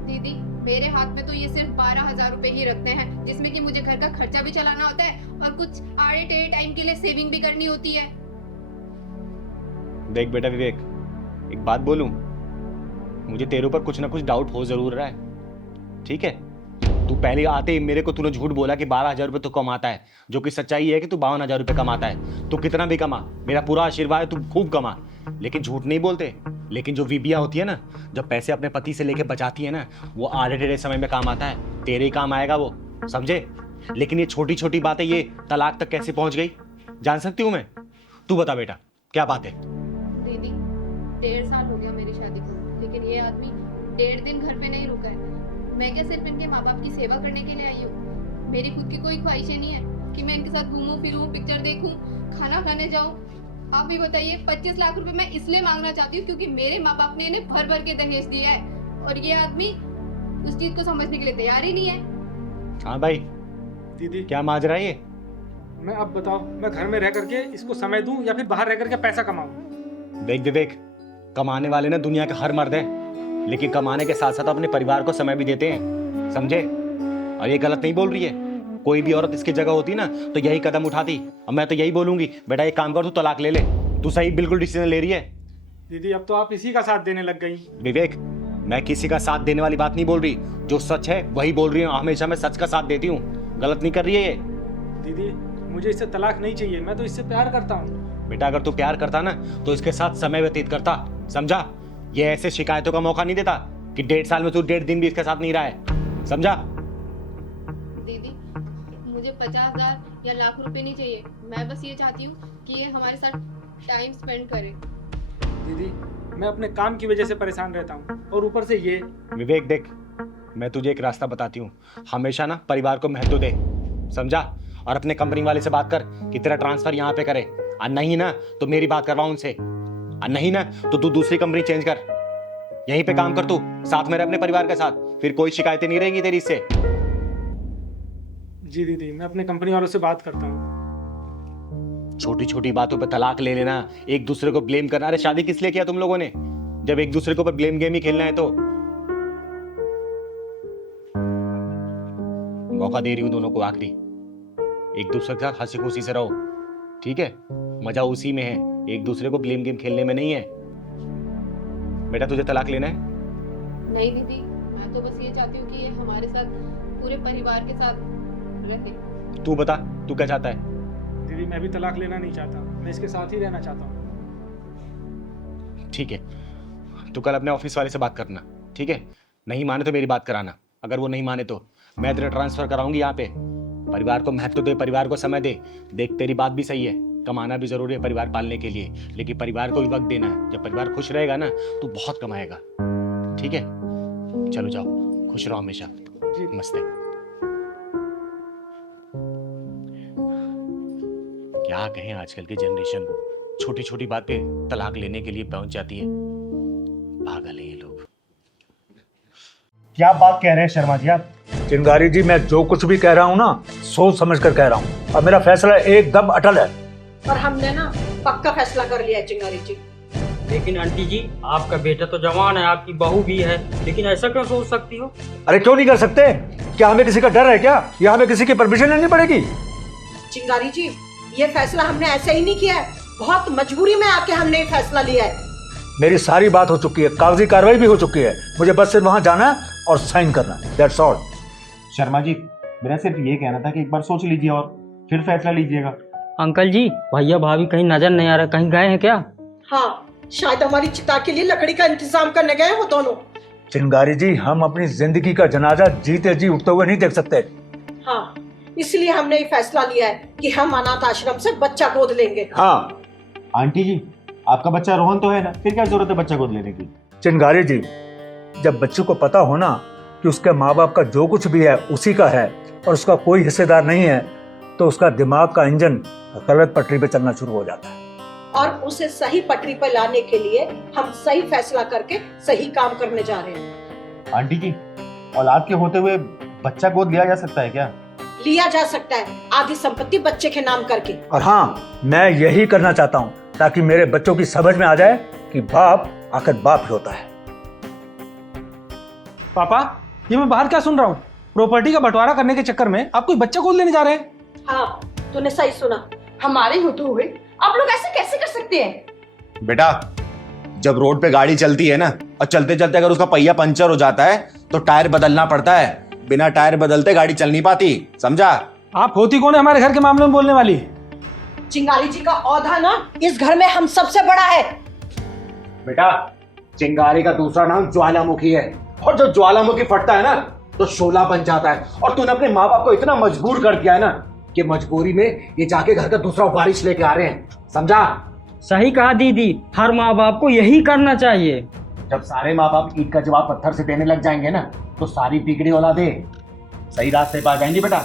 दीदी मेरे हाथ में तो ये सिर्फ 12,000 रुपए ही रखते हैं, जिसमें कि मुझे घर का खर्चा भी चलाना होता है और कुछ आड़े टेढ़े टाइम के लिए सेविंग भी करनी होती है। देख बेटा विवेक, एक बात बोलूं, मुझे तेरे ऊपर कुछ ना कुछ डाउट हो जरूर रहा है, ठीक है? तू पहले आते ही मेरे को तूने झूठ बोला कि 12,000 रुपये तू कमाता है, जो कि सच्चाई है कि तू 52,000 रुपये कमाता है। तू कितना भी कमा, मेरा पूरा आशीर्वाद है, तू खूब कमा, लेकिन झूठ नहीं बोलते। लेकिन जो बीबियाँ होती है ना, जब पैसे अपने पति से लेके बचाती है ना, वो आधे टेढ़े समय में काम आता है, तेरे ही काम आएगा वो, समझे। लेकिन ये छोटी छोटी बातें, ये तलाक तक कैसे पहुंच गई, जान सकती हूँ मैं? तू बता बेटा, क्या बात है? दीदी 1.5 साल हो गया मेरी शादी को, लेकिन ये आदमी 1.5 दिन घर पे नहीं रुका है। मैं क्या सिर्फ इनके माँ बाप की सेवा करने के लिए आई हूँ? मेरी खुद की कोई ख्वाहिशें नहीं है कि मैं इनके साथ घूमूं फिरूं, पिक्चर देखूं, खाना खाने जाऊं। आप भी बताइए, 25 लाख रुपए मैं इसलिए मांगना चाहती हूँ क्योंकि मेरे माँ बाप ने इन्हें भर भर के दहेज दिया है, और ये आदमी उस चीज को समझने के लिए तैयार ही नहीं है। हाँ भाई, दीदी क्या माजरा है ये? मैं अब बताओ, मैं घर में रह करके इसको समय दूं या फिर बाहर रह करके पैसा कमाऊं? देख विवेक, कमाने वाले ना दुनिया के हर मर्द है, लेकिन कमाने के साथ साथ अपने परिवार को समय भी देते हैं, समझे। और ये गलत नहीं बोल रही है, कोई भी औरत इसकी जगह होती ना तो यही कदम उठाती। और मैं तो यही बोलूंगी, बेटा एक काम कर, तू तलाक ले ले। तू सही बिल्कुल डिसीजन ले रही है। दीदी अब तो आप इसी का साथ देने लग गई। विवेक, मैं किसी का साथ देने वाली बात नहीं बोल रही, जो सच है वही बोल रही हूँ। हमेशा मैं सच का साथ देती हूँ, गलत नहीं कर रही है ये। दीदी मुझे इससे तलाक नहीं चाहिए, मैं तो इससे प्यार करता हूँ। बेटा अगर तू प्यार करता ना तो इसके साथ समय व्यतीत करता, समझा। ये ऐसे शिकायतों का मौका नहीं देता कि 1.5 साल में तू 1.5 दिन भी इसके साथ नहीं रहा है, समझा। दीदी मुझे 50,000 या लाख रुपए नहीं चाहिए, मैं बस ये चाहती हूँ कि ये हमारे साथ टाइम स्पेंड करे। दीदी मैं अपने काम की वजह से परेशान रहता हूँ, और ऊपर से ये। विवेक देख, मैं तुझे एक रास्ता बताती हूँ, हमेशा ना परिवार को महत्व दे, समझा। और अपने कंपनी वाले से बात कर कि तेरा ट्रांसफर यहाँ पे करे, और नहीं ना तो मेरी बात करवा उनसे, और नहीं ना तो तू दूसरी कंपनी चेंज कर, यहीं पे काम कर तू, साथ में रह अपने परिवार के साथ, फिर कोई शिकायतें नहीं रहेंगी तेरी इससे। जी दीदी, मैं अपने कंपनी वालों से बात करता हूँ। छोटी छोटी बातों पे तलाक ले लेना, एक दूसरे को ब्लेम करना। अरे शादी किस लिए किया तुम लोगों ने, जब एक दूसरे के ऊपर ब्लेम गेम ही खेलना है तो। मौका दे रही हूं दोनों को आखिरी, एक दूसरे के साथ हंसी खुशी से रहो, ठीक है। मजा उसी में है, एक दूसरे को ब्लेम गेम खेलने में नहीं है। बेटा तुझे तलाक लेना है? नहीं दीदी, मैं तो बस ये चाहती हूँ कि ये हमारे साथ पूरे परिवार के साथ रहे। तू बता, तू क्या चाहता है? दीदी मैं भी तलाक लेना नहीं चाहता, मैं इसके साथ ही रहना चाहता हूँ। ठीक है, तू कल अपने ऑफिस वाले से बात करना, ठीक है। नहीं माने तो मेरी बात कराना, अगर वो नहीं माने तो मैं तेरा ट्रांसफर कराऊंगी यहाँ पे। परिवार को महत्व दे, परिवार को समय दे। देख तेरी बात भी सही है, कमाना भी जरूरी है परिवार पालने के लिए, लेकिन परिवार को भी वक्त देना है। जब परिवार खुश रहेगा ना तो बहुत कमाएगा, ठीक है। चलो जाओ, खुश रहो हमेशा। नमस्ते। क्या कहें आजकल की जनरेशन को, छोटी छोटी बात पे तलाक लेने के लिए पहुंच जाती है, पागल है ये लोग। क्या बात कह रहे हैं शर्मा जी आप? चिंगारी जी, मैं जो कुछ भी कह रहा हूँ ना सोच समझ कर कह रहा हूँ, और मेरा फैसला एकदम अटल है। और हमने ना पक्का फैसला कर लिया है चिंगारी जी। लेकिन आंटी जी, आपका बेटा तो जवान है, आपकी बहू भी है, लेकिन ऐसा क्यों सोच सकती हो? अरे क्यों नहीं कर सकते? क्या हमें किसी का डर है क्या, या हमें किसी की परमिशन लेनी पड़ेगी? चिंगारी जी, ये फैसला हमने ऐसे ही नहीं किया है, बहुत मजबूरी में आके हमने ये फैसला लिया है। मेरी सारी बात हो चुकी है, कागजी कार्रवाई भी हो चुकी है, मुझे बस सिर्फ वहां जाना है और साइन करना है, दैट्स ऑल। शर्मा जी, मेरा सिर्फ ये कहना था कि एक बार सोच लीजिए और फिर फैसला लीजिएगा। अंकल जी, भैया भाभी कहीं नजर नहीं आ रहा, कहीं गए हैं क्या? हाँ, शायद हमारी चिता के लिए लकड़ी का इंतजाम करने गए हो दोनों। चिंगारी जी, हम अपनी जिंदगी का जनाजा जीते जी उठते हुए नहीं देख सकते। हाँ, इसलिए हमने ये फैसला लिया है कि हम अनाथ आश्रम से बच्चा गोद लेंगे। हाँ आंटी जी, आपका बच्चा रोहन तो है ना, फिर क्या जरूरत है बच्चा गोद लेने की? चिंगारी जी, जब बच्चे को पता हो ना कि उसके माँ बाप का जो कुछ भी है उसी का है और उसका कोई हिस्सेदार नहीं है, तो उसका दिमाग का इंजन गलत पटरी पे चलना शुरू हो जाता है। और उसे सही पटरी पर लाने के लिए हम सही फैसला करके सही काम करने जा रहे हैं। आंटी जी, औलाद के होते हुए बच्चा गोद लिया जा सकता है क्या? लिया जा सकता है, आधी संपत्ति बच्चे के नाम करके। और हाँ, मैं यही करना चाहता हूँ ताकि मेरे बच्चों की समझ में आ जाए कि बाप आखिर बाप ही होता है। पापा, ये मैं बाहर क्या सुन रहा हूँ? प्रॉपर्टी का बंटवारा करने के चक्कर में आप कोई बच्चा गोद लेने जा रहे हैं? हाँ, तूने सही सुना। हमारे होते हुए आप लोग ऐसे कैसे कर सकते हैं? बेटा, जब रोड पे गाड़ी चलती है ना और चलते चलते अगर उसका पहिया पंचर हो जाता है तो टायर बदलना पड़ता है, बिना टायर बदलते गाड़ी चल नहीं पाती, समझा? आप होती कौन है हमारे घर के मामले में बोलने वाली? चिंगारी जी का औधा ना इस घर में हम सबसे बड़ा है। बेटा, चिंगारी का दूसरा नाम ज्वालामुखी है, और जो ज्वालामुखी फटता है ना तो शोला बन जाता है। और तूने अपने माँ बाप को इतना मजबूर कर दिया है ना कि मजबूरी में ये जाके घर का दूसरा बारिश लेके आ रहे हैं, समझा? सही कहा दीदी, हर माँ बाप को यही करना चाहिए। जब सारे माँ बाप ईद का जवाब पत्थर से देने लग जाएंगे ना तो सारी बिगड़ी औलादें सही रास्ते पर आ जाएंगी। बेटा,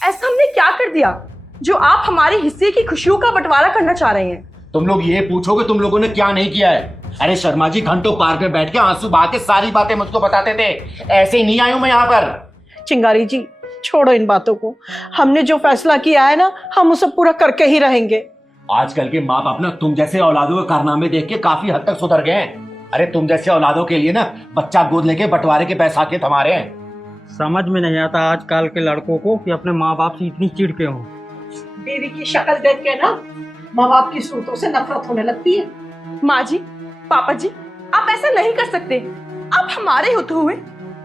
ऐसा हमने क्या कर दिया जो आप हमारे हिस्से की खुशियों का बंटवारा करना चाह रहे हैं? तुम लोग ये पूछोगे तुम लोगों ने क्या नहीं किया है? अरे शर्मा जी घंटों पार्क में बैठ के आंसू बहा के सारी बातें मुझको बताते थे, ऐसे ही नहीं आई हूं मैं यहाँ पर। चिंगारी जी छोड़ो इन बातों को, हमने जो फैसला किया है ना हम उसे पूरा करके ही रहेंगे। आजकल के माँ बाप ना तुम जैसे औलादों के कारनामे देख के काफी हद तक सुधर गए हैं। अरे तुम जैसे औलादों के लिए ना बच्चा गोद लेके बंटवारे के पैसा के थमा रहे हैं। समझ में नहीं आता आजकल के लड़कों को कि अपने माँ बाप से इतनी चिढ़ के हों। देवी की शक्ल देख के ना माँ बाप की सूरतों से नफरत होने लगती है। माँ जी, पापा जी, आप ऐसा नहीं कर सकते। आप हमारे होते हुए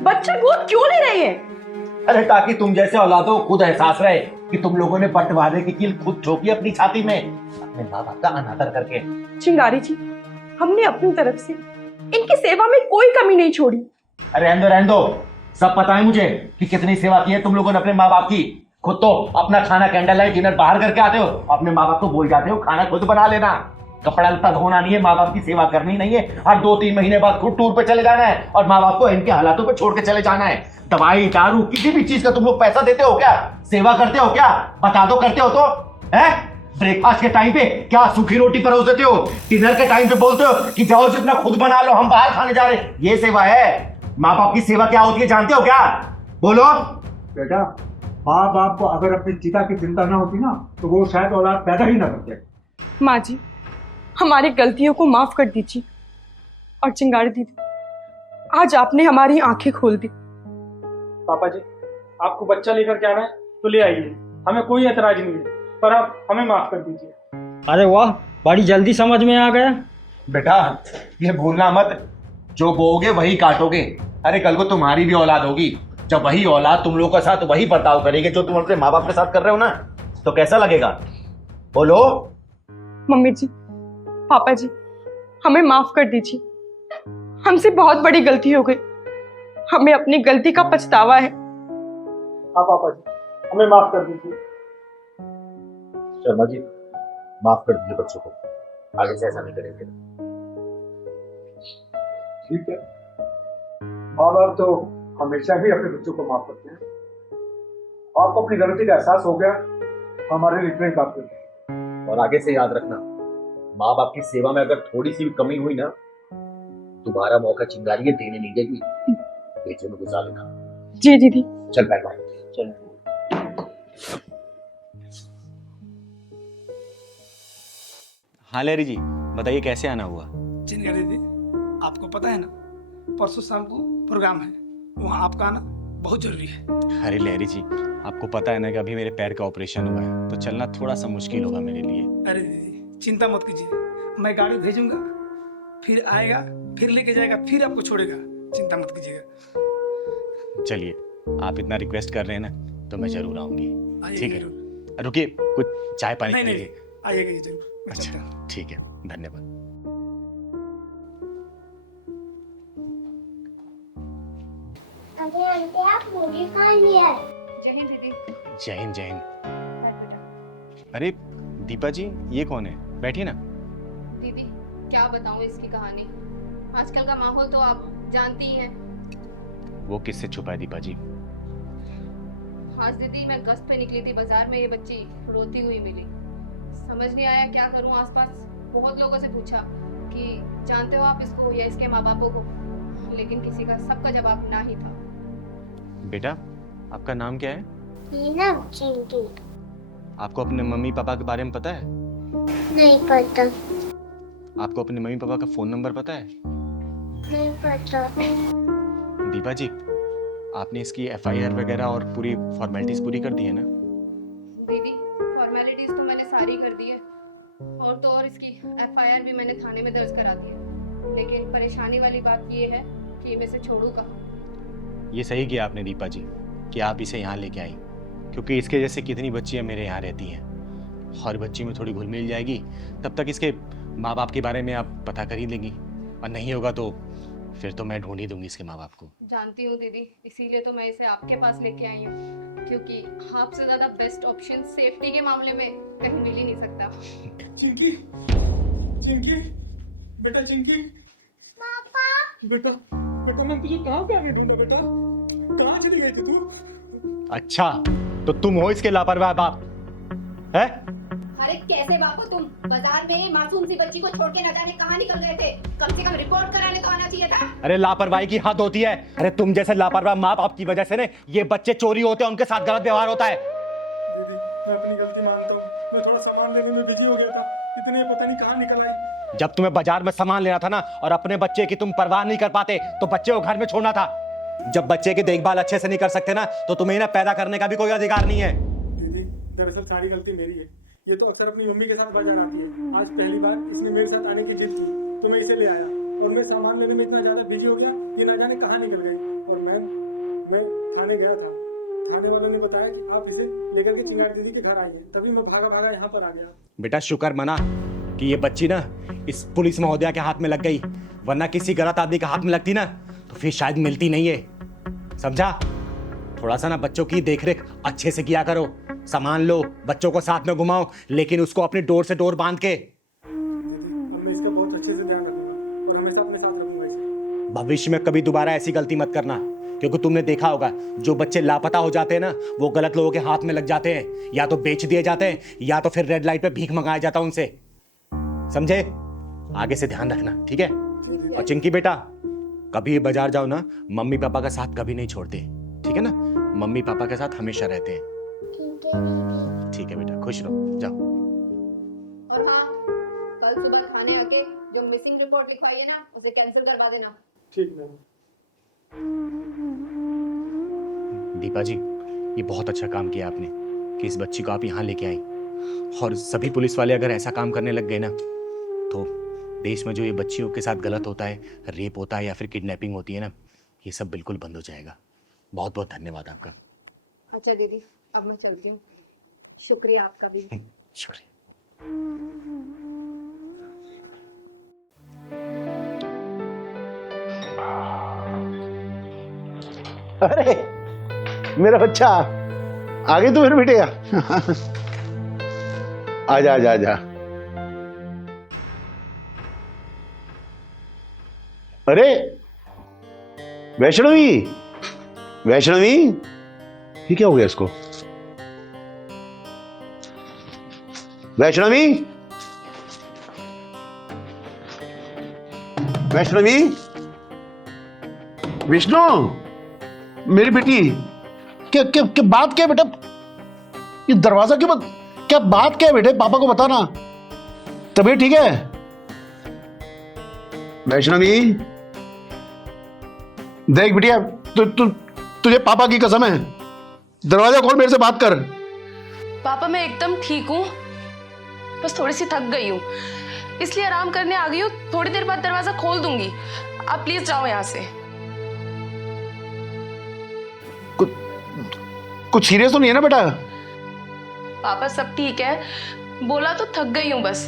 बच्चा गोद क्यों ले रहे हैं? अरे ताकि तुम जैसे औलादों को खुद एहसास रहे कि तुम लोगों ने बंटवारे की कील खुद ठोकी अपनी छाती में, अपने माँ बाप का अनादर करके। चिंगारी जी, हमने अपनी तरफ से इनकी सेवा में कोई कमी नहीं छोड़ी। अरे रहने दो, सब पता है मुझे कि कितनी सेवा की है तुम लोगों ने अपने माँ बाप की। खुद तो अपना खाना कैंडल लाइट डिनर बाहर करके आते हो, अपने माँ बाप को बोल जाते हो खाना खुद बना लेना। कपड़ा लत्ता धोना नहीं है, माँ बाप की सेवा करनी नहीं है, हर 2-3 महीने बाद खुद टूर पे चले जाना है और माँ बाप को इनके हालातों पे छोड़ के चले जाना है। दवाई दारू किसी भी चीज का तुम लोग पैसा देते हो क्या? सेवा करते हो क्या? बता दो, करते हो तो है? ब्रेकफास्ट के टाइम पे क्या सूखी रोटी परोस देते हो? डिनर के टाइम पे बोलते हो कि जाओ जितना खुद बना लो, हम बाहर खाने जा रहे हैं। ये सेवा है? माँ बाप की सेवा क्या होती है जानते हो क्या? बोलो बेटा, माँ बाप को अगर अपनी चिता की चिंता ना होती ना तो वो शायद औलाद पैदा ही ना करते। माँ जी, हमारी गलतियों को माफ कर दीजिए। और चिंगारी दीदी, आज आपने हमारी आंखें खोल दी। पापा जी, आपको बच्चा लेकर के आना है तो ले आइए, हमें कोई एतराज नहीं है, पर आप हमें माफ कर दीजिए। अरे वाह, बड़ी जल्दी समझ में आ गया। बेटा ये भूलना मत, जो बोओगे वही काटोगे। अरे कल को तुम्हारी भी औलाद होगी, जब वही औलाद तुम लोगों के साथ वही बर्ताव करेगी जो तुम अपने माँ बाप के साथ कर रहे हो ना, तो कैसा लगेगा? बोलो। मम्मी जी, पापा जी, हमें माफ कर दीजिए। हमसे बहुत बड़ी गलती हो गई, हमें अपनी गलती का पछतावा है। हाँ पापा जी, हमें माफ कर दीजिए। शर्मा जी माफ कर दीजिए बच्चों को, आगे से ऐसा नहीं करेंगे। ठीक है, माँ बाप तो हमेशा ही अपने बच्चों को माफ करते हैं। आपको अपनी गलती का एहसास हो गया, हमारे लिए इतना ही काफी है। और आगे से याद रखना, माँ बाप की सेवा में अगर थोड़ी सी भी कमी हुई ना, दोबारा मौका चिंगारी देने नहीं देगी, बेचे में गुजार लेना। जी दीदी। चल बैठ भाई, चल। हाँ लहरी जी बताइए कैसे आना हुआ? चिंगारी दीदी, आपको पता है ना परसों शाम को प्रोग्राम है, वहाँ आपका आना बहुत जरूरी है। अरे लहरी जी आपको पता है ना कि अभी मेरे पैर का ऑपरेशन हुआ है, तो चलना थोड़ा सा मुश्किल होगा मेरे लिए। अरे दीदी चिंता मत कीजिए, मैं गाड़ी भेजूंगा, फिर आएगा, फिर लेके जाएगा, फिर आपको छोड़ेगा, चिंता मत कीजिएगा। चलिए आप इतना रिक्वेस्ट कर रहे हैं ना तो मैं जरूर आऊंगी। ठीक है, जरूर। रुकिए कुछ चाय पानी नहीं नहीं पीजिए। आइएगा ये जरूर। मैं चलता अच्छा हूँ। ठीक है, धन्यवाद। अरे आंटी आप मुझे कहाँ लिया है? जय हिंद दीदी। जय हिंद जय हिंद। अरे दीपा जी ये कौन है? बैठिए ना। दीदी क्या बताऊँ इसकी कहानी, आजकल का माहौल तो आप जानती ही हैं। वो किससे छुपा है दीपा जी? आज दीदी मैं गश्त पे निकली थी, बाजार में ये बच्ची रोती हुई मिली, समझ नहीं आया क्या करूं। आसपास बहुत लोगों से पूछा कि जानते हो आप इसको या इसके माँ बापों को, लेकिन किसी का सबका जवाब ना ही था। बेटा आपका नाम क्या है? मीना चिंकी। आपको अपने मम्मी पापा के बारे में पता है? नहीं पता। आपको अपने मम्मी पापा का फोन नंबर पता है? नहीं पता। दीपा जी आपने इसकी FIR वगैरह और पूरी फॉर्मेलिटीज पूरी कर दी है ना? दीदी फॉर्मेलिटीज तो मैंने सारी कर दी है, और तो और इसकी FIR भी मैंने थाने में दर्ज करा दी है, लेकिन परेशानी वाली बात ये है कि मैं इसे छोड़ू कहाँ। ये सही किया आपने दीपा जी, कि आप इसे यहाँ लेके आई, क्योंकि इसके जैसे कितनी बच्चियाँ मेरे यहाँ रहती हैं। हर बच्ची में थोड़ी घुल मिल जाएगी, तब तक इसके माँ बाप के बारे में आप पता कर ही लेंगी, और नहीं होगा तो फिर तो मैं ढूंढ ही दूंगी इसके माँ बाप को। जानती हूँ दीदी, इसीलिए तो मैं इसे आपके पास लेके आई हूँ, क्योंकि आपसे ज़्यादा बेस्ट ऑप्शन सेफ्टी के मामले में कहीं मिल ही नहीं सकता। चिंकी, चिंकी, बेटा चिंकी, बेटा बेटा मैं तुझे कहाँ पे आने ढूंढा बेटा, कहाँ चली गई थी तू? अच्छा, तो तुम हो इसके लापरवाह बाप है? अरे कैसे बाप हो तुम? बाजार में मासूम सी बच्ची को छोड़ के न जाने कहाँ निकल रहे थे? कम से कम रिपोर्ट कराने तो आना चाहिए था। अरे लापरवाही की हद होती है। अरे तुम जैसे लापरवाह माँ बाप की वजह से ना ये बच्चे चोरी होते हैं, उनके साथ गलत व्यवहार होता है। दीदी मैं अपनी गलती मानता हूँ, मैं थोड़ा सामान लेने में बिजी हो गया था, इतने पता नहीं कहाँ निकल आई। जब तुम्हें बाजार में सामान लेना था ना और अपने बच्चे की तुम परवाह नहीं कर पाते तो बच्चे को घर में छोड़ना था। जब बच्चे की देखभाल अच्छे से नहीं कर सकते ना तो तुम्हें ना पैदा करने का भी कोई अधिकार नहीं है। दीदी दरअसल सारी गलती मेरी है, ये तो अक्सर अपनी मम्मी के साथ बाजार आती है। आज पहली बार इसने मेरे साथ आने की जिद की तो मैं इसे ले आया, और मैं सामान लेने में इतना ज्यादा बिजी हो गया कि ना जाने कहाँ निकल गई। और मैं थाने गया था, थाने वालों ने बताया कि आप इसे लेकर के चिंगारी दीदी के घर आइए, तभी मैं भागा भागा यहाँ पर आ गया। बेटा शुक्र मना कि ये बच्ची ना इस पुलिस महोदया के हाथ में लग गई, वरना किसी गलत आदमी के हाथ में लगती ना तो फिर शायद मिलती नहीं है, समझा? थोड़ा सा ना बच्चों की देखरेख अच्छे से किया करो, सामान लो, बच्चों को साथ में घुमाओ, लेकिन उसको अपनी डोर से डोर बांध के। अब मैं इसका बहुत अच्छे से ध्यान रखूंगा और हमेशा अपने साथ रखूंगा इसे। भविष्य में कभी दोबारा ऐसी गलती मत करना, क्योंकि तुमने देखा होगा जो बच्चे लापता हो जाते हैं ना वो गलत लोगों के हाथ में लग जाते हैं, या तो बेच दिए जाते हैं या तो फिर रेड लाइट पे भीख मंगाया जाता है उनसे, समझे? आगे से ध्यान रखना, ठीक है? और चिंकी बेटा कभी बाजार जाओ ना, मम्मी पापा का साथ कभी नहीं छोड़ते, ठीक है ना? मम्मी पापा के साथ हमेशा रहते हैं। ठीक है बेटा, खुश रहो, जाओ। और हाँ, कल सुबह थाने आके जो मिसिंग रिपोर्ट लिखवाई है ना उसे कैंसिल करवा देना। ठीक मैम। दीपा जी ये बहुत अच्छा काम किया आपने कि इस बच्ची को आप यहाँ लेके आई, और सभी पुलिस वाले अगर ऐसा काम करने लग गए ना तो देश में जो ये बच्चियों के साथ गलत होता है, रेप होता है या फिर किडनैपिंग होती है ना, ये सब बिल्कुल बंद हो जाएगा। बहुत बहुत धन्यवाद आपका। अच्छा दीदी अब मैं चलती हूँ, शुक्रिया आपका भी। शुक्रिया। अरे मेरा बच्चा आ गई तू मेरे बेटे? आजा आजा आजा। अरे वैष्णवी, वैष्णवी ये क्या हो गया इसको? वैष्णवी, वैष्णवी, विष्णु मेरी बेटी, क्या क्या क्या बात क्या है बेटा? ये दरवाजा क्यों बंद? क्या बात क्या है बेटे? पापा को बताना। तबीयत ठीक है? वैष्णवी देख बिटिया, तुझे पापा की कसम है, दरवाजा खोल, मेरे से बात कर। पापा मैं एकदम ठीक हूँ, बस थोड़ी सी थक गई हूँ इसलिए आराम करने आ गई हूँ। थोड़ी देर बाद दरवाजा खोल दूंगी, आप प्लीज जाओ यहाँ से। कुछ सीरियस तो नहीं है ना बेटा? पापा सब ठीक है, बोला तो थक गई हूँ बस,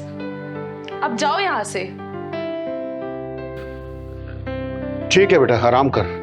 अब जाओ यहाँ से। ठीक है बेटा, आराम कर।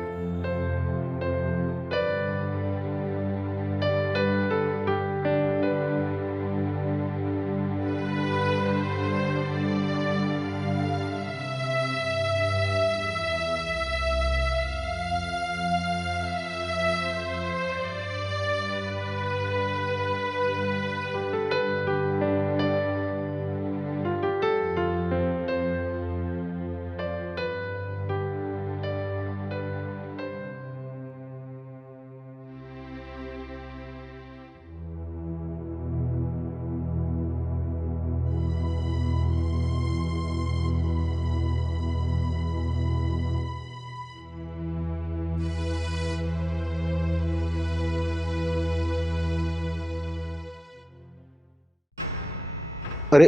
अरे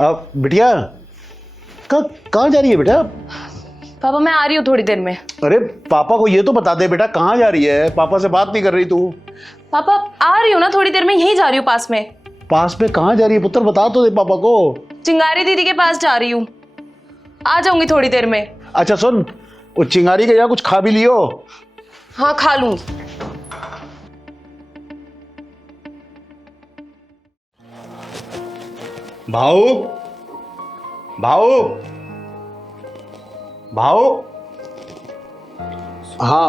आप बिटिया कहाँ जा रही है बेटा? पापा मैं आ रही हूँ थोड़ी देर में। अरे पापा को ये तो बता दे बेटा, कहाँ जा रही है? पापा से बात नहीं कर रही तू? पापा आ रही हूँ ना थोड़ी देर में, यहीं जा रही हूँ पास में। पास में कहाँ जा रही है पुत्र, बता तो दे पापा को। चिंगारी दीदी के पास जा रही हूँ, आ जाऊंगी थोड़ी देर में। अच्छा सुन, वो चिंगारी के यहाँ कुछ खा भी लियो। हाँ खा लूंगी। भाऊ भाऊ भाऊ। हाँ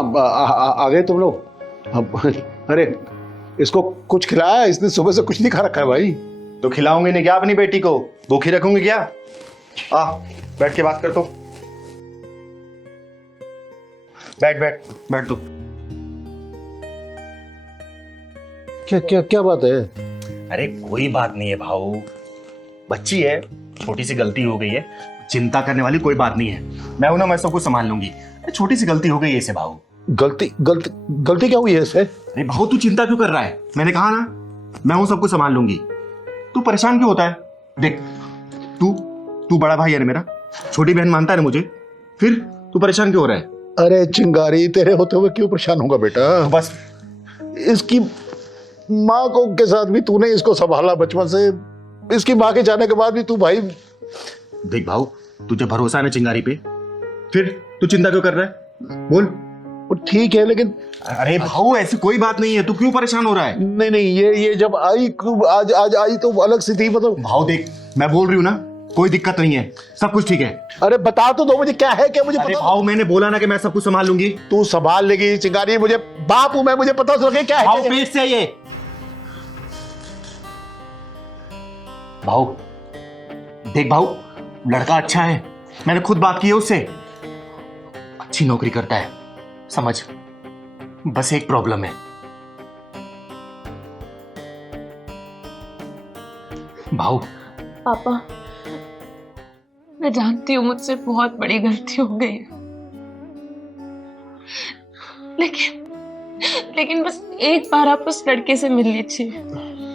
आ गए तुम लोग। अरे इसको कुछ खिलाया? इसने सुबह से कुछ नहीं खा रखा है भाई। तो खिलाऊंगे नहीं क्या अपनी बेटी को? भूखी रखूंगी क्या? आ बैठ के बात कर तो। बैठ बैठ बैठ तू। क्या क्या क्या बात है? अरे कोई बात नहीं है भाऊ, बच्ची है, छोटी सी गलती हो गई है, चिंता करने वाली कोई बात नहीं है। मैं हूं ना, मैं सब कुछ संभाल लूंगी। छोटी सी गलती हो गई है इसे भाऊ। गलती गलती गलती क्या हुई है इसे? अरे भाऊ तू चिंता क्यों कर रहा है? मैंने कहा ना मैं हूं, सब कुछ संभाल लूंगी। तू परेशान क्यों होता है? देख तू तू बड़ा भाई है ना मेरा, छोटी बहन मानता है ना मुझे, फिर तू परेशान क्यों हो रहा है? अरे चिंगारी, तेरे होते हुए क्यों परेशान होगा बेटा? तो बस इसकी माँ को के साथ भी तूने इसको संभाला बचपन से, इसकी माँ के जाने के बाद भी तू भाई। देख भाऊ, तुझे भरोसा है ना चिंगारी पे, फिर तू चिंता क्यों कर रहा है? बोल। ठीक है लेकिन अरे भाऊ ऐसी कोई बात नहीं है, तू क्यों परेशान हो रहा है? नहीं नहीं, ये जब आई आज आज आई तो अलग सी थी मतलब। भाऊ देख, मैं बोल रही हूँ ना, कोई दिक्कत नहीं है, सब कुछ ठीक है। अरे बता तो दो मुझे क्या है, क्या मुझे अरे पता। भाऊ मैंने बोला ना कि मैं सब कुछ संभाल लूंगी। तू संभाल लेगी चिंगारी, मुझे बाप हूं मैं, मुझे पता चल गया क्या है। भाऊ पेट से ये भाऊ देख भाऊ, लड़का अच्छा है, मैंने खुद बात की है उससे, अच्छी नौकरी करता है, समझ। बस एक प्रॉब्लम है भाऊ। पापा मैं जानती हूँ मुझसे बहुत बड़ी गलती हो गई है, लेकिन बस एक बार आप उस लड़के से मिल लीजिए।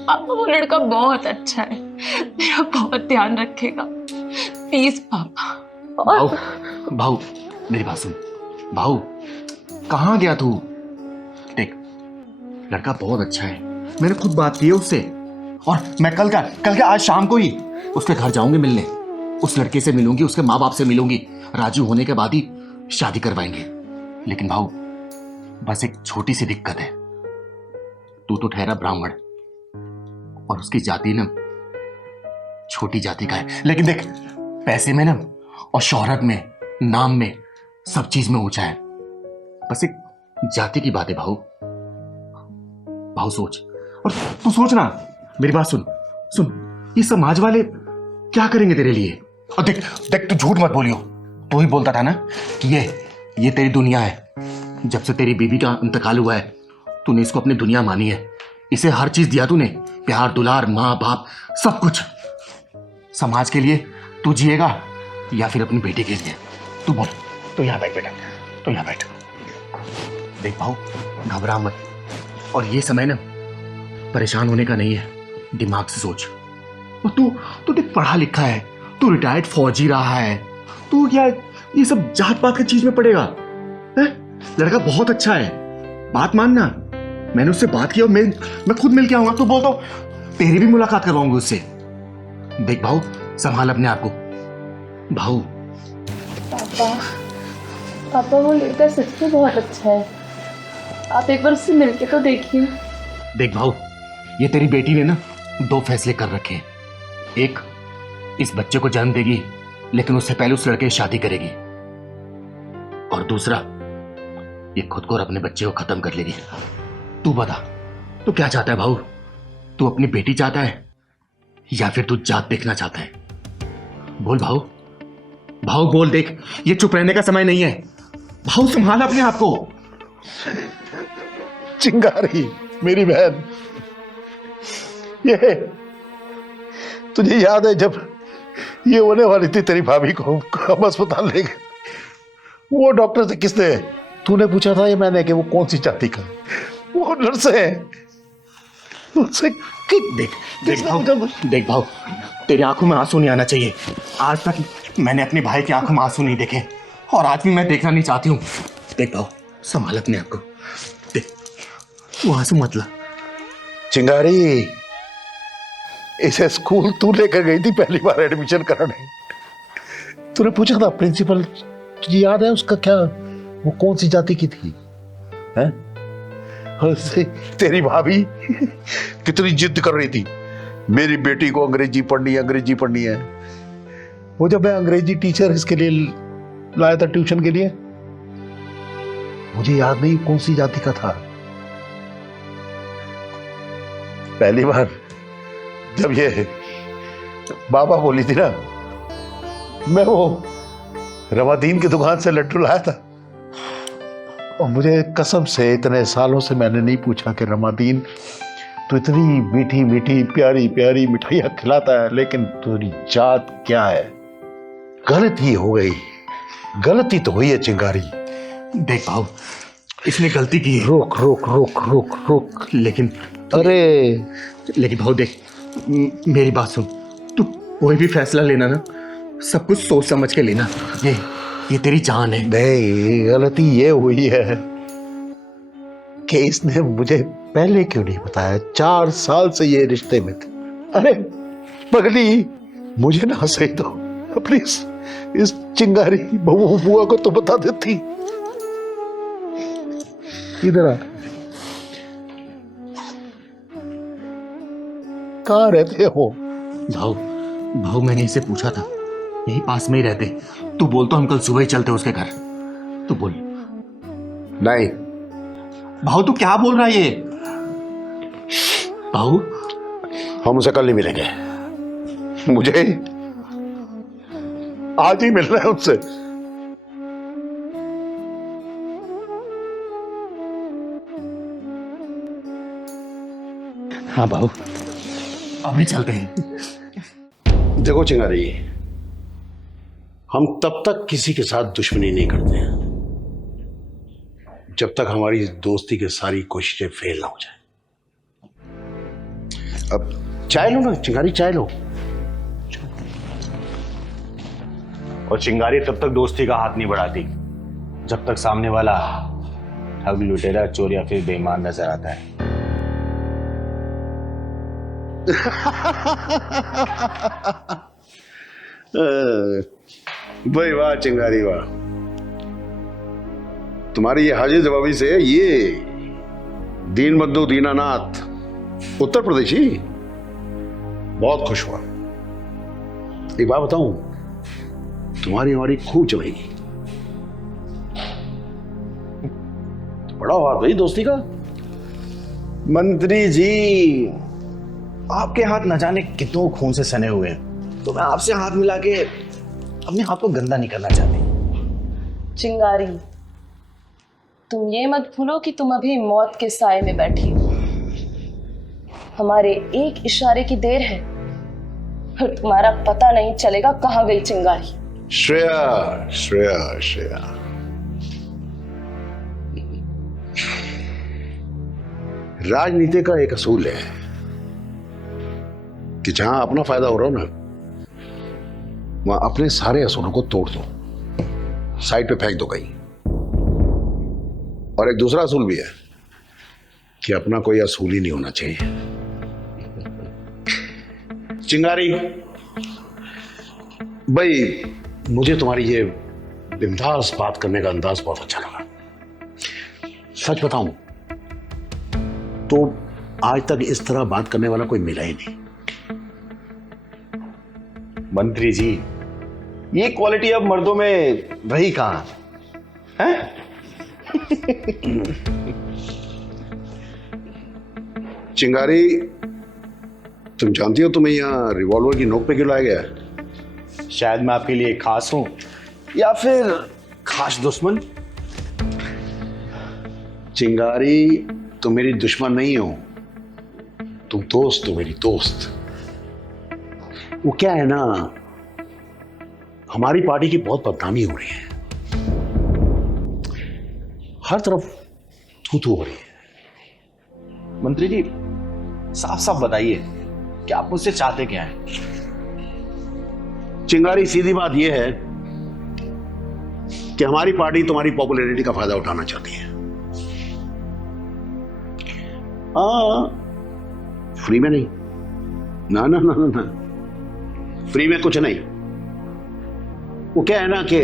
पापा वो लड़का बहुत अच्छा है, मेरा बहुत ध्यान रखेगा, प्लीज पापा। भाऊ भाऊ मेरी बात सुन भाऊ, कहाँ गया तू? देख लड़का बहुत अच्छा है, मैंने खुद बात की है उससे, और मैं कल का आज शाम को ही उसके घर जाऊंगी मिलने, उस लड़के से मिलूंगी, उसके माँ बाप से मिलूंगी, राजी होने के बाद ही शादी करवाएंगे। लेकिन भाऊ बस एक छोटी सी दिक्कत है, तू तो ठहरा ब्राह्मण और उसकी जाति ना छोटी जाति का है, लेकिन देख पैसे में ना और शोहरत में, नाम में, सब चीज में ऊंचा है। बस एक जाति की बात है भाऊ। भाऊ सोच, और तू सोच ना, मेरी बात सुन सुन, ये समाज वाले क्या करेंगे तेरे लिए? और देख देख तू झूठ मत बोलियो, तू ही बोलता था ना कि ये तेरी दुनिया है। जब से तेरी बीवी का इंतकाल हुआ है तूने इसको अपनी दुनिया मानी है, इसे हर चीज दिया तूने, प्यार दुलार, माँ बाप, सब कुछ। समाज के लिए तू जिएगा या फिर अपनी बेटी के लिए? तू बोल। तो यहाँ बैठ बेटा, तो यहाँ बैठ। देख भाऊ घबरा मत, और ये समय ना परेशान होने का नहीं है, दिमाग से सोच। और तू देख पढ़ा लिखा है, तू रिटायर्ड फौजी रहा है, तू क्या ये सब जात पात की चीज में पड़ेगा? लड़का बहुत अच्छा है, बात मानना। मैंने उससे बात की और मैं खुद मिल के आऊंगा, तो बोलता हूं तेरी भी मुलाकात करवाऊंगी उससे। देख भाऊ संभाल अपने आप को भाऊ। पापा वो लड़का सच में बहुत अच्छा है, आप एक बार उससे मिलके तो देखिए। देख भाऊ, ये तेरी बेटी ने ना दो फैसले कर रखे हैं। एक, इस बच्चे को जन्म देगी लेकिन उससे पहले उस लड़के से शादी करेगी, और दूसरा ये खुद को और अपने बच्चे को खत्म कर लेगी। तू बता, तू क्या चाहता है भाऊ? तू अपनी बेटी चाहता है या फिर तू जात देखना चाहता है? बोल भाऊ, भाऊ बोल। देख ये चुप रहने का समय नहीं है भाऊ, संभाल अपने आप को। चिंगारी मेरी बहन, ये तुझे याद है जब ये होने वाली थी तेरी भाभी को, हम अस्पताल ले गए, वो डॉक्टर से किसने तूने पूछा था ये मैंने कि वो कौन सी जाति का? वो नर्स है, उससे देख भाऊ, तेरी आंखों में आंसू नहीं आना चाहिए। आज तक मैंने अपने भाई की आंखों में आंसू नहीं देखे, और आज भी मैं देखना नहीं चाहती हूँ। देख भाव, संभाल अपने आप को। देख, वहां से मत ला। चिंगारी, इसे स्कूल तू लेकर गई थी पहली बार एडमिशन कराने। तूने पूछा था प्रिंसिपल, तुझे याद है उसका क्या, वो कौन सी जाति की थी? हैं? तेरी भाभी कितनी जिद कर रही थी, मेरी बेटी को अंग्रेजी पढ़नी है, अंग्रेजी पढ़नी है। वो जब मैं अंग्रेजी टीचर इसके लिए लाया था ट्यूशन के लिए, मुझे याद नहीं कौन सी जाति का था। पहली बार जब ये बाबा बोली थी ना, मैं वो रवादीन की दुकान से लड्डू लाया था, और मुझे कसम से इतने सालों से मैंने नहीं पूछा कि रमादीन तू इतनी मीठी मीठी प्यारी प्यारी मिठाइयाँ खिलाता है, लेकिन तेरी जात क्या है? गलती हो गई, गलती तो हुई है चिंगारी। देख भाव, इसने गलती की है। रोक रोक रोक रोक रोक। लेकिन लेकिन भाव देख, मेरी बात सुन। तू कोई भी फैसला लेना ना, सब कुछ सोच समझ के लेना। ये तेरी जान है। नहीं, गलती ये हुई है कि इसने मुझे पहले क्यों नहीं बताया। 4 साल से ये रिश्ते में थे। अरे पगली, मुझे ना सही तो अपनी इस चिंगारी बहू बुआ को तो बता देती। इधर आ, कहाँ रहते हो? भाव मैंने इसे पूछा था, यही पास में ही रहते। तू बोल तो हम कल सुबह ही चलते उसके घर। तू बोल। नहीं भाव, तू क्या बोल रहा है ये? भाव, हम उसे कल नहीं मिलेंगे, मुझे आज ही मिलना है उससे। हाँ भाव, अभी चलते हैं। देखो चिंगारी, हम तब तक किसी के साथ दुश्मनी नहीं करते हैं जब तक हमारी दोस्ती की सारी कोशिशें फेल ना हो जाए। अब चाय लो ना चिंगारी, चाय लो। और चिंगारी तब तक दोस्ती का हाथ नहीं बढ़ाती जब तक सामने वाला ठग, लुटेरा, चोर या फिर बेईमान नजर आता है। भाई वाह चिंगारी वाह, तुम्हारी ये हाजिर जवाबी से ये दीन बंधु दीनानाथ उत्तर प्रदेशी बहुत खुश हुआ। एक बात बताऊं, तुम्हारी हमारी खूब चलेगी। बड़ा हुआ भाई दोस्ती का। मंत्री जी, आपके हाथ न जाने कितनों खून से सने हुए हैं, तो मैं आपसे हाथ मिला के अपने हाथ को गंदा नहीं करना चाहती। चिंगारी, तुम ये मत भूलो कि तुम अभी मौत के साए में बैठी हो। हमारे एक इशारे की देर है और तुम्हारा पता नहीं चलेगा कहाँ गई चिंगारी। श्रेया श्रेया श्रेया, राजनीति का एक असूल है कि जहां अपना फायदा हो रहा हो ना, वहां अपने सारे असूलों को तोड़ दो, साइड पे फेंक दो कहीं। और एक दूसरा असूल भी है कि अपना कोई असूल ही नहीं होना चाहिए। चिंगारी भाई, मुझे तुम्हारी ये बिंदास बात करने का अंदाज बहुत अच्छा लगा। सच बताऊं तो आज तक इस तरह बात करने वाला कोई मिला ही नहीं। मंत्री जी, ये क्वालिटी अब मर्दों में रही कहां है? चिंगारी, तुम जानती हो तुम्हें यहाँ रिवॉल्वर की नोक पे क्यों लाया गया है? शायद मैं आपके लिए खास हूं या फिर खास दुश्मन। चिंगारी, तुम मेरी दुश्मन नहीं हो, तुम दोस्त हो, मेरी दोस्त। वो क्या है ना, हमारी पार्टी की बहुत बदनामी हो रही है, हर तरफ थू-थू हो रही है। मंत्री जी, साफ साफ बताइए कि आप मुझसे चाहते क्या हैं? चिंगारी, सीधी बात यह है कि हमारी पार्टी तुम्हारी पॉपुलैरिटी का फायदा उठाना चाहती है। फ्री में नहीं, ना ना ना ना ना, फ्री में कुछ नहीं। वो क्या है ना कि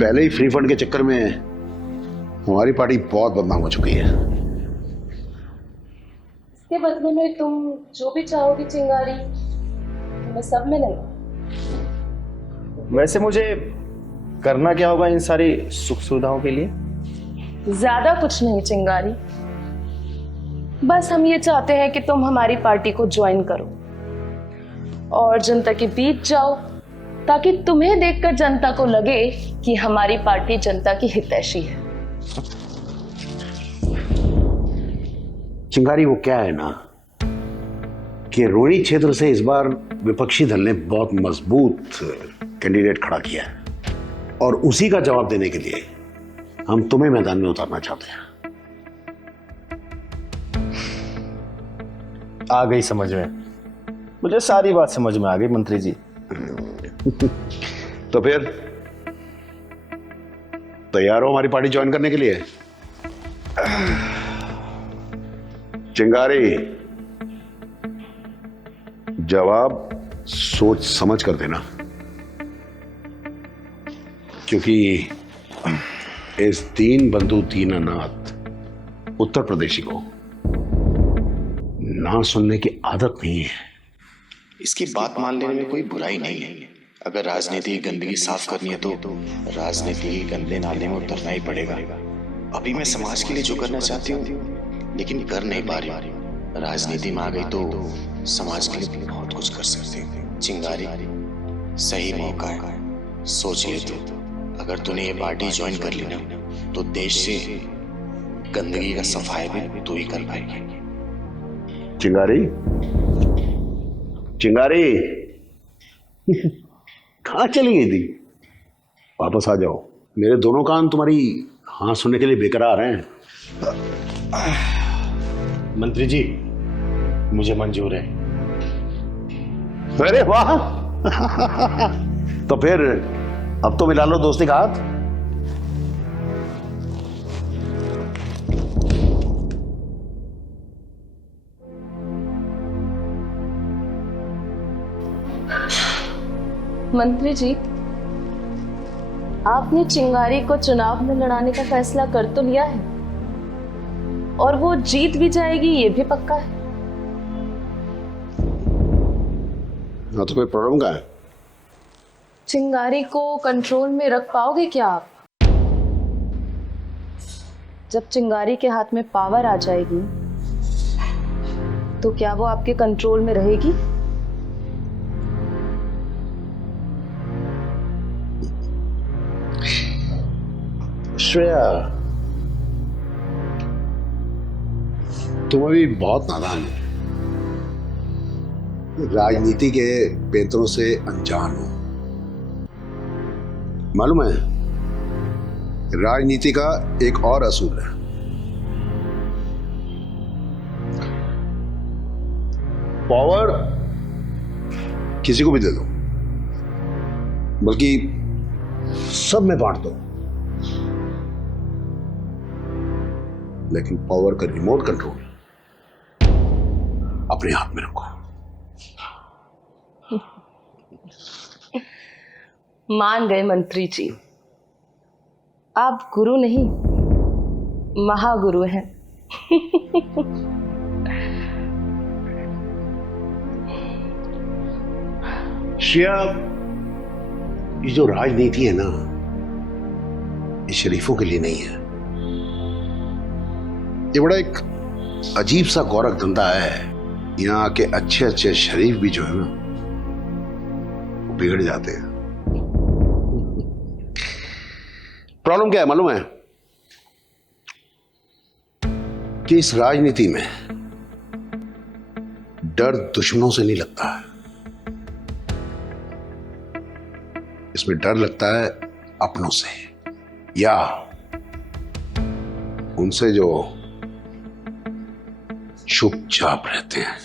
पहले ही फ्री फंड के चक्कर में हमारी पार्टी बहुत बदनाम हो चुकी है। इसके बदले में तुम जो भी चाहोगी चिंगारी, मैं सब में नहीं। वैसे मुझे करना क्या होगा इन सारी सुख सुविधाओं के लिए? ज्यादा कुछ नहीं चिंगारी, बस हम ये चाहते हैं कि तुम हमारी पार्टी को ज्वाइन करो और जनता के बीच जाओ, ताकि तुम्हें देखकर जनता को लगे कि हमारी पार्टी जनता की हितैषी है। चिंगारी, वो क्या है ना कि रोहिणी क्षेत्र से इस बार विपक्षी दल ने बहुत मजबूत कैंडिडेट खड़ा किया है और उसी का जवाब देने के लिए हम तुम्हें मैदान में उतारना चाहते हैं। आ गई समझ में, मुझे सारी बात समझ में आ गई मंत्री जी। तो फिर तैयार हो हमारी पार्टी ज्वाइन करने के लिए? चिंगारी, जवाब सोच समझ कर देना, क्योंकि इस दीन बंधु दीनानाथ उत्तर प्रदेशी को ना सुनने की आदत नहीं है। इसकी बात मान लेने में कोई बुराई नहीं है। अगर राजनीति की गंदगी साफ करनी है तो राजनीति के गंदे नाले में उतरना ही पड़ेगा। अभी मैं समाज के लिए जो करना चाहती हूँ लेकिन कर नहीं पा रही हूँ। राजनीति में आ गई तो समाज के लिए बहुत कुछ कर सकती हूँ। चिंगारी, सही मौका है, सोच ले तू। अगर तूने ये पार्टी ज्वाइन कर ली ना तो देश से गंदगी का सफाई भी तू ही कर पाएगी। चिंगारी, चिंगारी कहाँ चली गई थी? वापस आ जाओ, मेरे दोनों कान तुम्हारी हाँ सुनने के लिए बेकरार हैं। मंत्री जी, मुझे मंजूर है। अरे वाह तो फिर अब तो मिला लो दोस्ती का हाथ। मंत्री जी, आपने चिंगारी को चुनाव में लड़ाने का फैसला कर तो लिया है और वो जीत भी जाएगी, ये भी पक्का है। हाँ, तो कोई प्रॉब्लम क्या है? चिंगारी को कंट्रोल में रख पाओगे क्या आप? जब चिंगारी के हाथ में पावर आ जाएगी तो क्या वो आपके कंट्रोल में रहेगी? श्रेया, तुम अभी बहुत नादान हो, राजनीति के पेंतरों से अनजान हो। मालूम है, राजनीति का एक और असूल है, पावर किसी को भी दे दो, बल्कि सब में बांट दो, लेकिन पावर का रिमोट कंट्रोल अपने हाथ में रखो। मान गए मंत्री जी, आप गुरु नहीं महागुरु हैं। श्रेया, ये जो राजनीति है ना, ये शरीफों के लिए नहीं है। ये बड़ा एक अजीब सा गौरव धंधा है। यहाँ के अच्छे अच्छे शरीफ भी जो है ना, वो बिगड़ जाते हैं। प्रॉब्लम क्या है मालूम है? कि इस राजनीति में डर दुश्मनों से नहीं लगता है, इसमें डर लगता है अपनों से, या उनसे जो चुपचाप रहते हैं।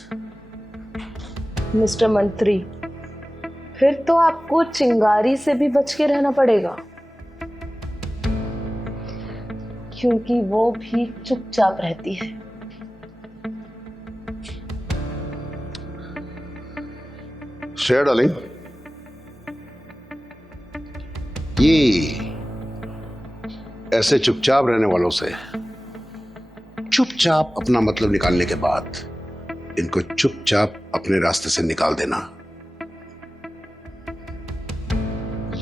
मिस्टर मंत्री, फिर तो आपको चिंगारी से भी बच के रहना पड़ेगा, क्योंकि वो भी चुपचाप रहती है। श्रेया डार्लिंग, ये ऐसे चुपचाप रहने वालों से चुपचाप अपना मतलब निकालने के बाद इनको चुपचाप अपने रास्ते से निकाल देना,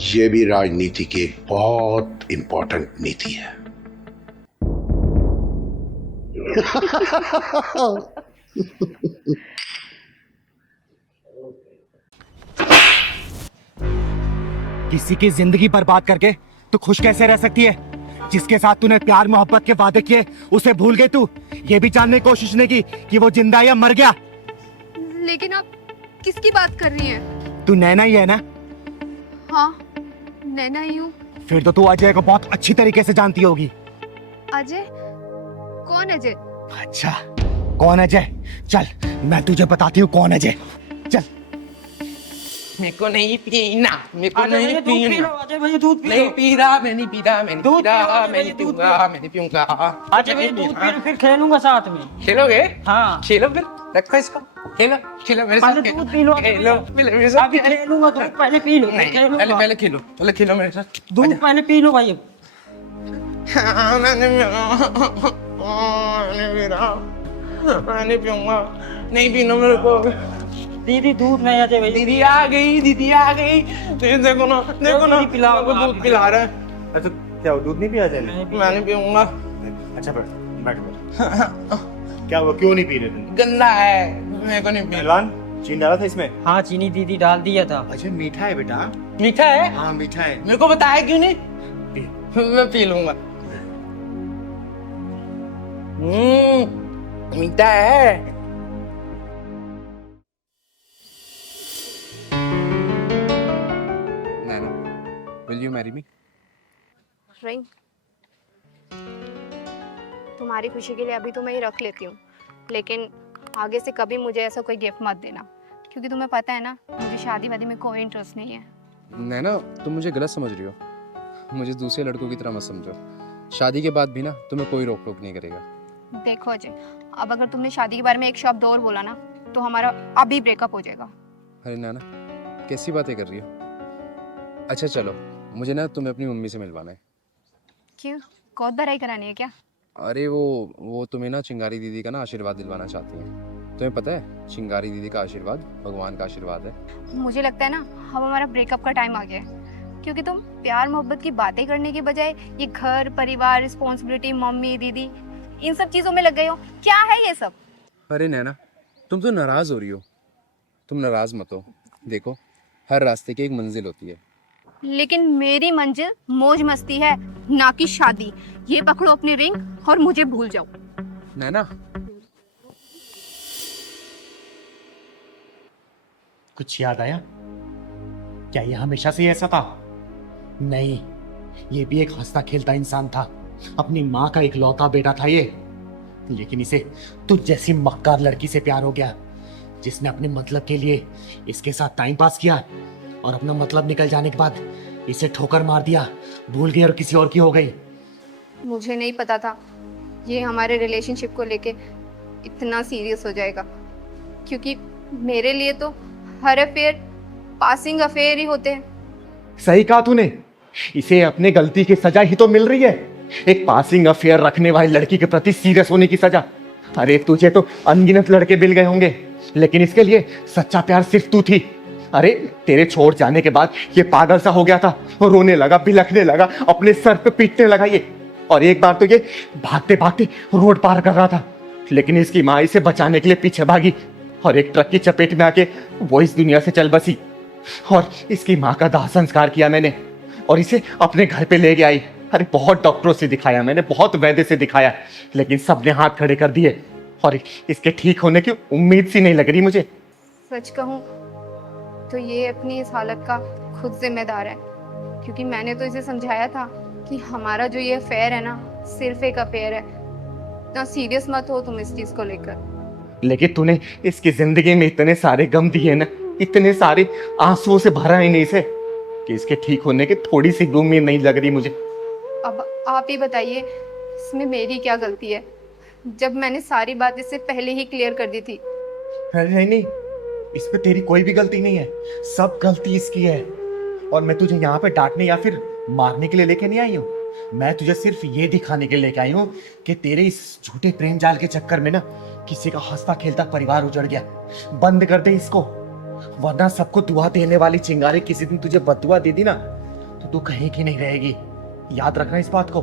ये भी राजनीति की एक बहुत इंपॉर्टेंट नीति है। किसी की जिंदगी बर्बाद करके तू खुश कैसे रह सकती है? जिसके साथ तूने प्यार मोहब्बत के वादे किए उसे भूल गई तू। ये भी जानने की कोशिश नहीं की कि वो जिंदा है या मर गया। लेकिन आप किसकी बात कर रही हैं? तू नैना ही है ना? हाँ, नैना ही हूँ। फिर तो तू अजय को बहुत अच्छी तरीके से जानती होगी। अजय? कौन अजय? अच्छा, कौन अजय? चल मैं तुझे बताती हूँ कौन अजय। चल। मेरे को नहीं पीना, मेरे को अजय नहीं भैया दूध पी पीना। लो, अजय भैया दूध पी लो। नहीं पी रहा, मैं नहीं पी रहा, मैं नहीं दूध पी रहा, पी लो, अजय मैं नहीं भैया, दूध पीऊंगा, मैं नहीं पीऊंगा। अजय भैया दूध पी लो, फिर खेलूंगा साथ में। खेलोगे? हाँ। खेलो फिर, रखो इसको। खेलो, खेलो मेरे साथ। पहले दूध पी लो, खेलो, मेरे साथ। अभी खेलूंगा, दूध पहले पी लो। नहीं, खेलूंगा। पहले खेलो, पहले खेलो मेरे साथ। दूध पहले पी लो भाई। मैंने पीऊंगा, नहीं पीना मेरे को। दीदी दूध नहीं आते भाई। दीदी आ गई, दीदी आ गई। देखो ना, देखो ना, पिलाओ, दूध पिला रहा है। अच्छा क्या दूध नहीं पिया जाए? मैं नहीं पीऊंगा। अच्छा बैठ बैठ। क्या हुआ, क्यों नहीं पी रहे तुम? गंदा है, मेरे को नहीं पीना। पहलवान, चीनी डाला था इसमें? हाँ, चीनी दीदी डाल दिया था। अच्छा मीठा है बेटा? मीठा है? हाँ मीठा है। मेरे को बताया क्यों नहीं? मैं पी लूंगा। मीठा है। नैना, will you marry me? Ring, तुम्हारी खुशी के लिए अभी तो मैं ये रख लेती हूँ, लेकिन आगे से कभी मुझे ऐसा कोई गिफ्ट मत देना, क्योंकि तुम्हें पता है ना मुझे शादी वादी में कोई इंटरेस्ट नहीं है। नैना, तुम मुझे गलत समझ रही हो। मुझे दूसरे लड़कों की तरह मत समझो। शादी के बाद भी ना तुम्हें कोई रोक टोक नहीं करेगा। देखो अजय, अब अगर तुमने शादी के बारे में एक शब्द और बोला ना तो हमारा अभी ब्रेकअप हो जाएगा। अरे नैना, कैसी बातें कर रही हो? अच्छा चलो, मुझे ना तुम्हें अपनी मम्मी से मिलवाना है। क्यों, कौत भराई करानी है क्या? अरे वो तुम्हें ना चिंगारी दीदी का ना आशीर्वाद दिलवाना चाहती हैं। तुम्हें पता है, चिंगारी दीदी का आशीर्वाद भगवान का आशीर्वाद है। मुझे लगता है ना अब हमारा ब्रेकअप का टाइम आ गया है, क्योंकि तुम प्यार मोहब्बत की बातें करने के बजाय ये घर परिवार रिस्पॉन्सिबिलिटी मम्मी दीदी इन सब चीजों में लग गए हो। क्या है ये सब? अरे नैना, तुम तो नाराज हो रही हो। तुम नाराज मत हो। देखो, हर रास्ते की एक मंजिल होती है। लेकिन मेरी मंजिल मौज मस्ती है, ना कि शादी। ये पकड़ो अपनी रिंग और मुझे भूल जाओ। नैना, कुछ याद आया? क्या ये हमेशा से ऐसा था? नहीं, ये भी एक हंसता खेलता इंसान था। अपनी माँ का इकलौता बेटा था ये। लेकिन इसे तुझ जैसी मक्कार लड़की से प्यार हो गया, जिसने अपने मतलब के लिए इसके साथ टाइम पास किया और अपना मतलब निकल जाने के बाद इसे ठोकर मार दिया, भूल गई और किसी और की हो गई। मुझे नहीं पता था ये हमारे रिलेशनशिप को लेके इतना सीरियस हो जाएगा, क्योंकि मेरे लिए तो हर अफेयर पासिंग अफेयर ही होते हैं। सही कहा तूने, इसे अपने गलती की सजा ही तो मिल रही है। एक पासिंग अफेयर रखने वाली लड़की के प्रति सीरियस होने की सजा। अरे तुझे तो अनगिनत लड़के मिल गए होंगे, लेकिन इसके लिए सच्चा प्यार सिर्फ तू थी। अरे तेरे छोड़ जाने के बाद ये पागल सा हो गया था, रोने लगा, बिलखने लगा, अपने सर पे पीटने लगा ये। और एक बार तो ये भागते भागते रोड पार कर रहा था, लेकिन इसकी माँ इसे बचाने के लिए पीछे भागी और एक ट्रक की चपेट में आके वो इस दुनिया से चल बसी। और इसकी माँ का दाह संस्कार किया मैंने और इसे अपने घर पे ले गया आई। अरे बहुत डॉक्टरों से दिखाया मैंने, बहुत वैद्य से दिखाया, लेकिन सबने हाथ खड़े कर दिए और इसके ठीक होने की उम्मीद सी नहीं लग रही मुझे। सच कहूँ तो ये अपनी इस हालत का खुद जिम्मेदार है, क्योंकि मैंने तो इसे समझाया था कि हमारा जो ये अफेयर है ना सिर्फ एक अफेयर है, इतना सीरियस मत हो तुम इस चीज को लेकर। लेकिन तूने इसकी जिंदगी में इतने सारे गम दिए ना, इतने सारे आंसुओं से भरा ही नहीं से कि इसके ठीक होने की थोड़ी सी भी उम्मीद नहीं लग रही मुझे। अब आप ही बताइए इसमें मेरी क्या गलती है, जब मैंने सारी बात इससे पहले ही क्लियर कर दी थी। नहीं नहीं, इसमें तेरी कोई भी गलती नहीं है, सब गलती इसकी है। और मैं तुझे यहाँ पे डांटने या फिर मारने के लिए लेके नहीं आई हूँ, मैं तुझे सिर्फ ये दिखाने के लिए लेके आई हूँ कि तेरे इस झूठे प्रेम जाल के चक्कर में ना किसी का हंसता खेलता परिवार उजड़ गया। बंद कर दे इसको, वरना सबको दुआ देने वाली चिंगारी किसी दिन तुझे बददुआ दे दी ना तो तू कहीं की नहीं रहेगी। याद रखना इस बात को।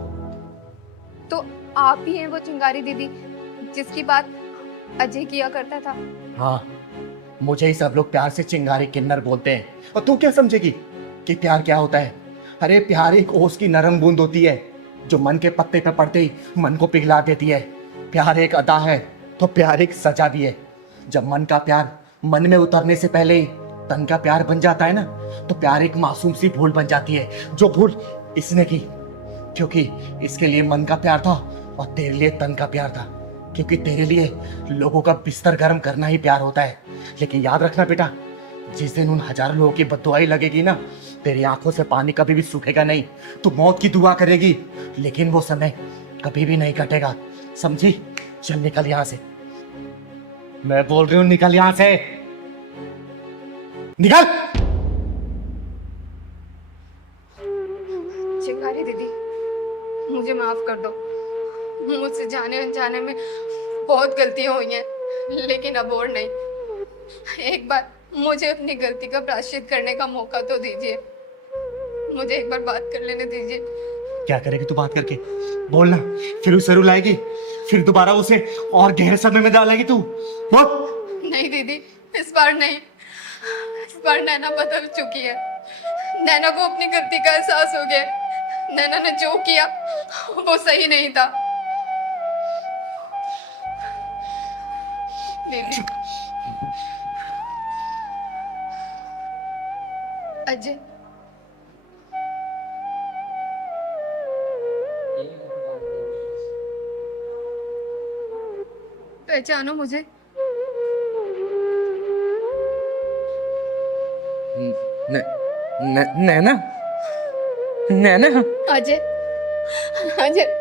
तो आप ही हैं वो चिंगारी दीदी जिसकी बात अजय किया करता था? हाँ, मुझे ही सब लोग प्यार से चिंगारी किन्नर बोलते हैं। और तू क्या समझेगी कि प्यार क्या होता है? अरे प्यार एक ओस की नरम बूंद होती है जो मन के पत्ते पे पड़ते ही मन को पिघला देती है। प्यार एक अदा है तो प्यार एक सजा भी है। जब मन का प्यार मन में उतरने से पहले ही तन का प्यार बन जाता है ना तो प्यार एक मासूम सी भूल बन जाती है, जो भूल इसने की क्योंकि इसके लिए मन का प्यार था और तेरे लिए तन का प्यार था, क्योंकि तेरे लिए लोगों का बिस्तर गर्म करना ही प्यार होता है। लेकिन याद रखना बेटा, जिस दिन उन हजारों लोगों की बद्दुआई लगेगी ना, तेरी आंखों से पानी कभी भी सूखेगा नहीं। तू मौत की दुआ करेगी लेकिन वो समय कभी भी नहीं कटेगा, समझी? चल निकल यहां से, मैं बोल रही हूं निकल यहां से, निकल। चिंगारी दीदी मुझे माफ कर दो, मुझसे जाने अनजाने में बहुत गलतियां हुई हैं, लेकिन अब और नहीं। एक बार मुझे अपनी गलती का प्रायश्चित करने का मौका तो दीजिए, मुझे एक बार बात कर लेने दीजिए। क्या करेगी तू बात करके? बोलना, फिर उसे रुलाएगी, फिर दोबारा उसे और गहरे सदमे में डालेगी तू? बोल। नहीं दीदी, इस बार नहीं, इस बार नैना बदल चुकी है। नैना को अपनी गलती का एहसास हो गया। नैना ने जो किया वो सही नहीं था। दीदी, अजय, पहचानो मुझे? नैना, नैना। अजय, अजय,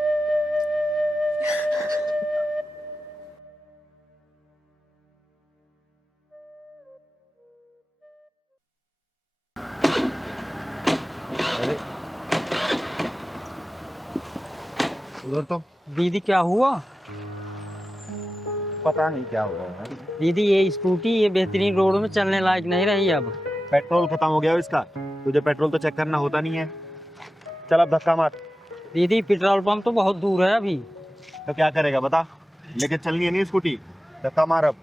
उधर तो दीदी क्या हुआ? पता नहीं क्या हुआ है। दीदी ये स्कूटी ये बेहतरीन रोड में चलने लायक नहीं रही अब। पेट्रोल खत्म हो गया है इसका, तुझे पेट्रोल तो चेक करना होता नहीं है। चल अब धक्का मार। दीदी पेट्रोल पंप तो बहुत दूर है अभी। तो क्या करेगा बता, लेके चलनी है नहीं स्कूटी, धक्का मार अब।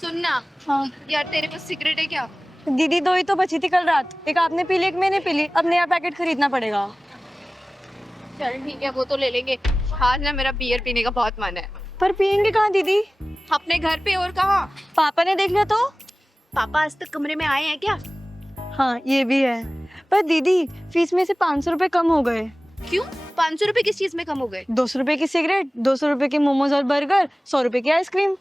सुनना। हाँ यार, तेरे पास सिगरेट है क्या? दीदी 2 ही तो बची थी कल रात, एक आपने पी ली एक मैंने पी ली, अब नया पैकेट खरीदना पड़ेगा। चल ठीक है, वो तो ले लेंगे। आज ना मेरा बियर पीने का बहुत मन है। पर पियेंगे कहाँ दीदी? अपने घर पे, और कहाँ? पापा ने देख लिया तो? पापा आज तक कमरे में आए हैं क्या? हाँ ये भी है, पर दीदी फीस में से 500 रुपए कम हो गए। क्यों? 500 रुपए किस चीज में कम हो गए? 200 रुपए की सिगरेट, 200 रुपए के मोमोज और बर्गर, 100 रुपए की आइसक्रीम।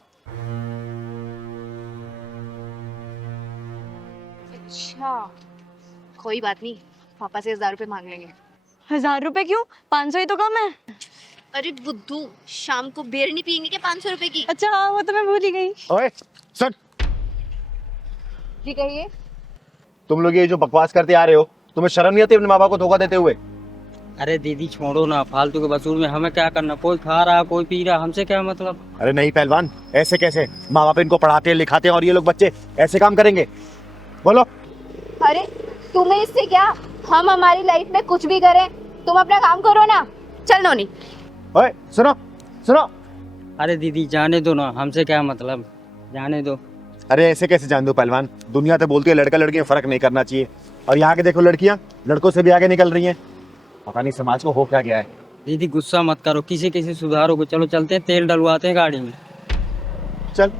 अच्छा, कोई बात नहीं, पापा से 1000 रुपए मांग लेंगे। 1000 रुपए क्यों? 500 ही तो कम है। अरे बुद्धू, शाम को बियर नहीं पियेंगे क्या 500 रुपए की? अच्छा हाँ, वो तो मैं भूल ही गई। ओए सुन, जी कहिए। तुम लोग ये जो बकवास करते आ रहे हो, तुम्हें शर्म नहीं आती अपने माँ बाप को धोखा देते हुए? अरे दीदी छोड़ो ना, फालतू के वसूल में हमें क्या करना? कोई खा रहा कोई पी रहा, हमसे क्या मतलब? अरे नहीं पहलवान, ऐसे कैसे? माँ बाप इनको पढ़ाते हैं लिखाते हैं और ये लोग बच्चे ऐसे काम करेंगे? बोलो। अरे तुम्हें इससे क्या? हम हमारी लाइफ में कुछ भी करें, तुम अपना काम करो ना। चल नोनी। ओए सुनो सुनो। अरे दीदी जाने दो ना, हमसे क्या मतलब, जाने दो। अरे ऐसे कैसे जान दो पहलवान? दुनिया तो बोलती है लड़का लड़की में फर्क नहीं करना चाहिए, और यहाँ के देखो लड़कियाँ लड़कों से भी आगे निकल रही हैं। पता नहीं समाज को हो क्या गया है। दीदी गुस्सा मत करो, किसी किसी सुधारो को। चलो चलते हैं, तेल डलवाते हैं गाड़ी में। चल।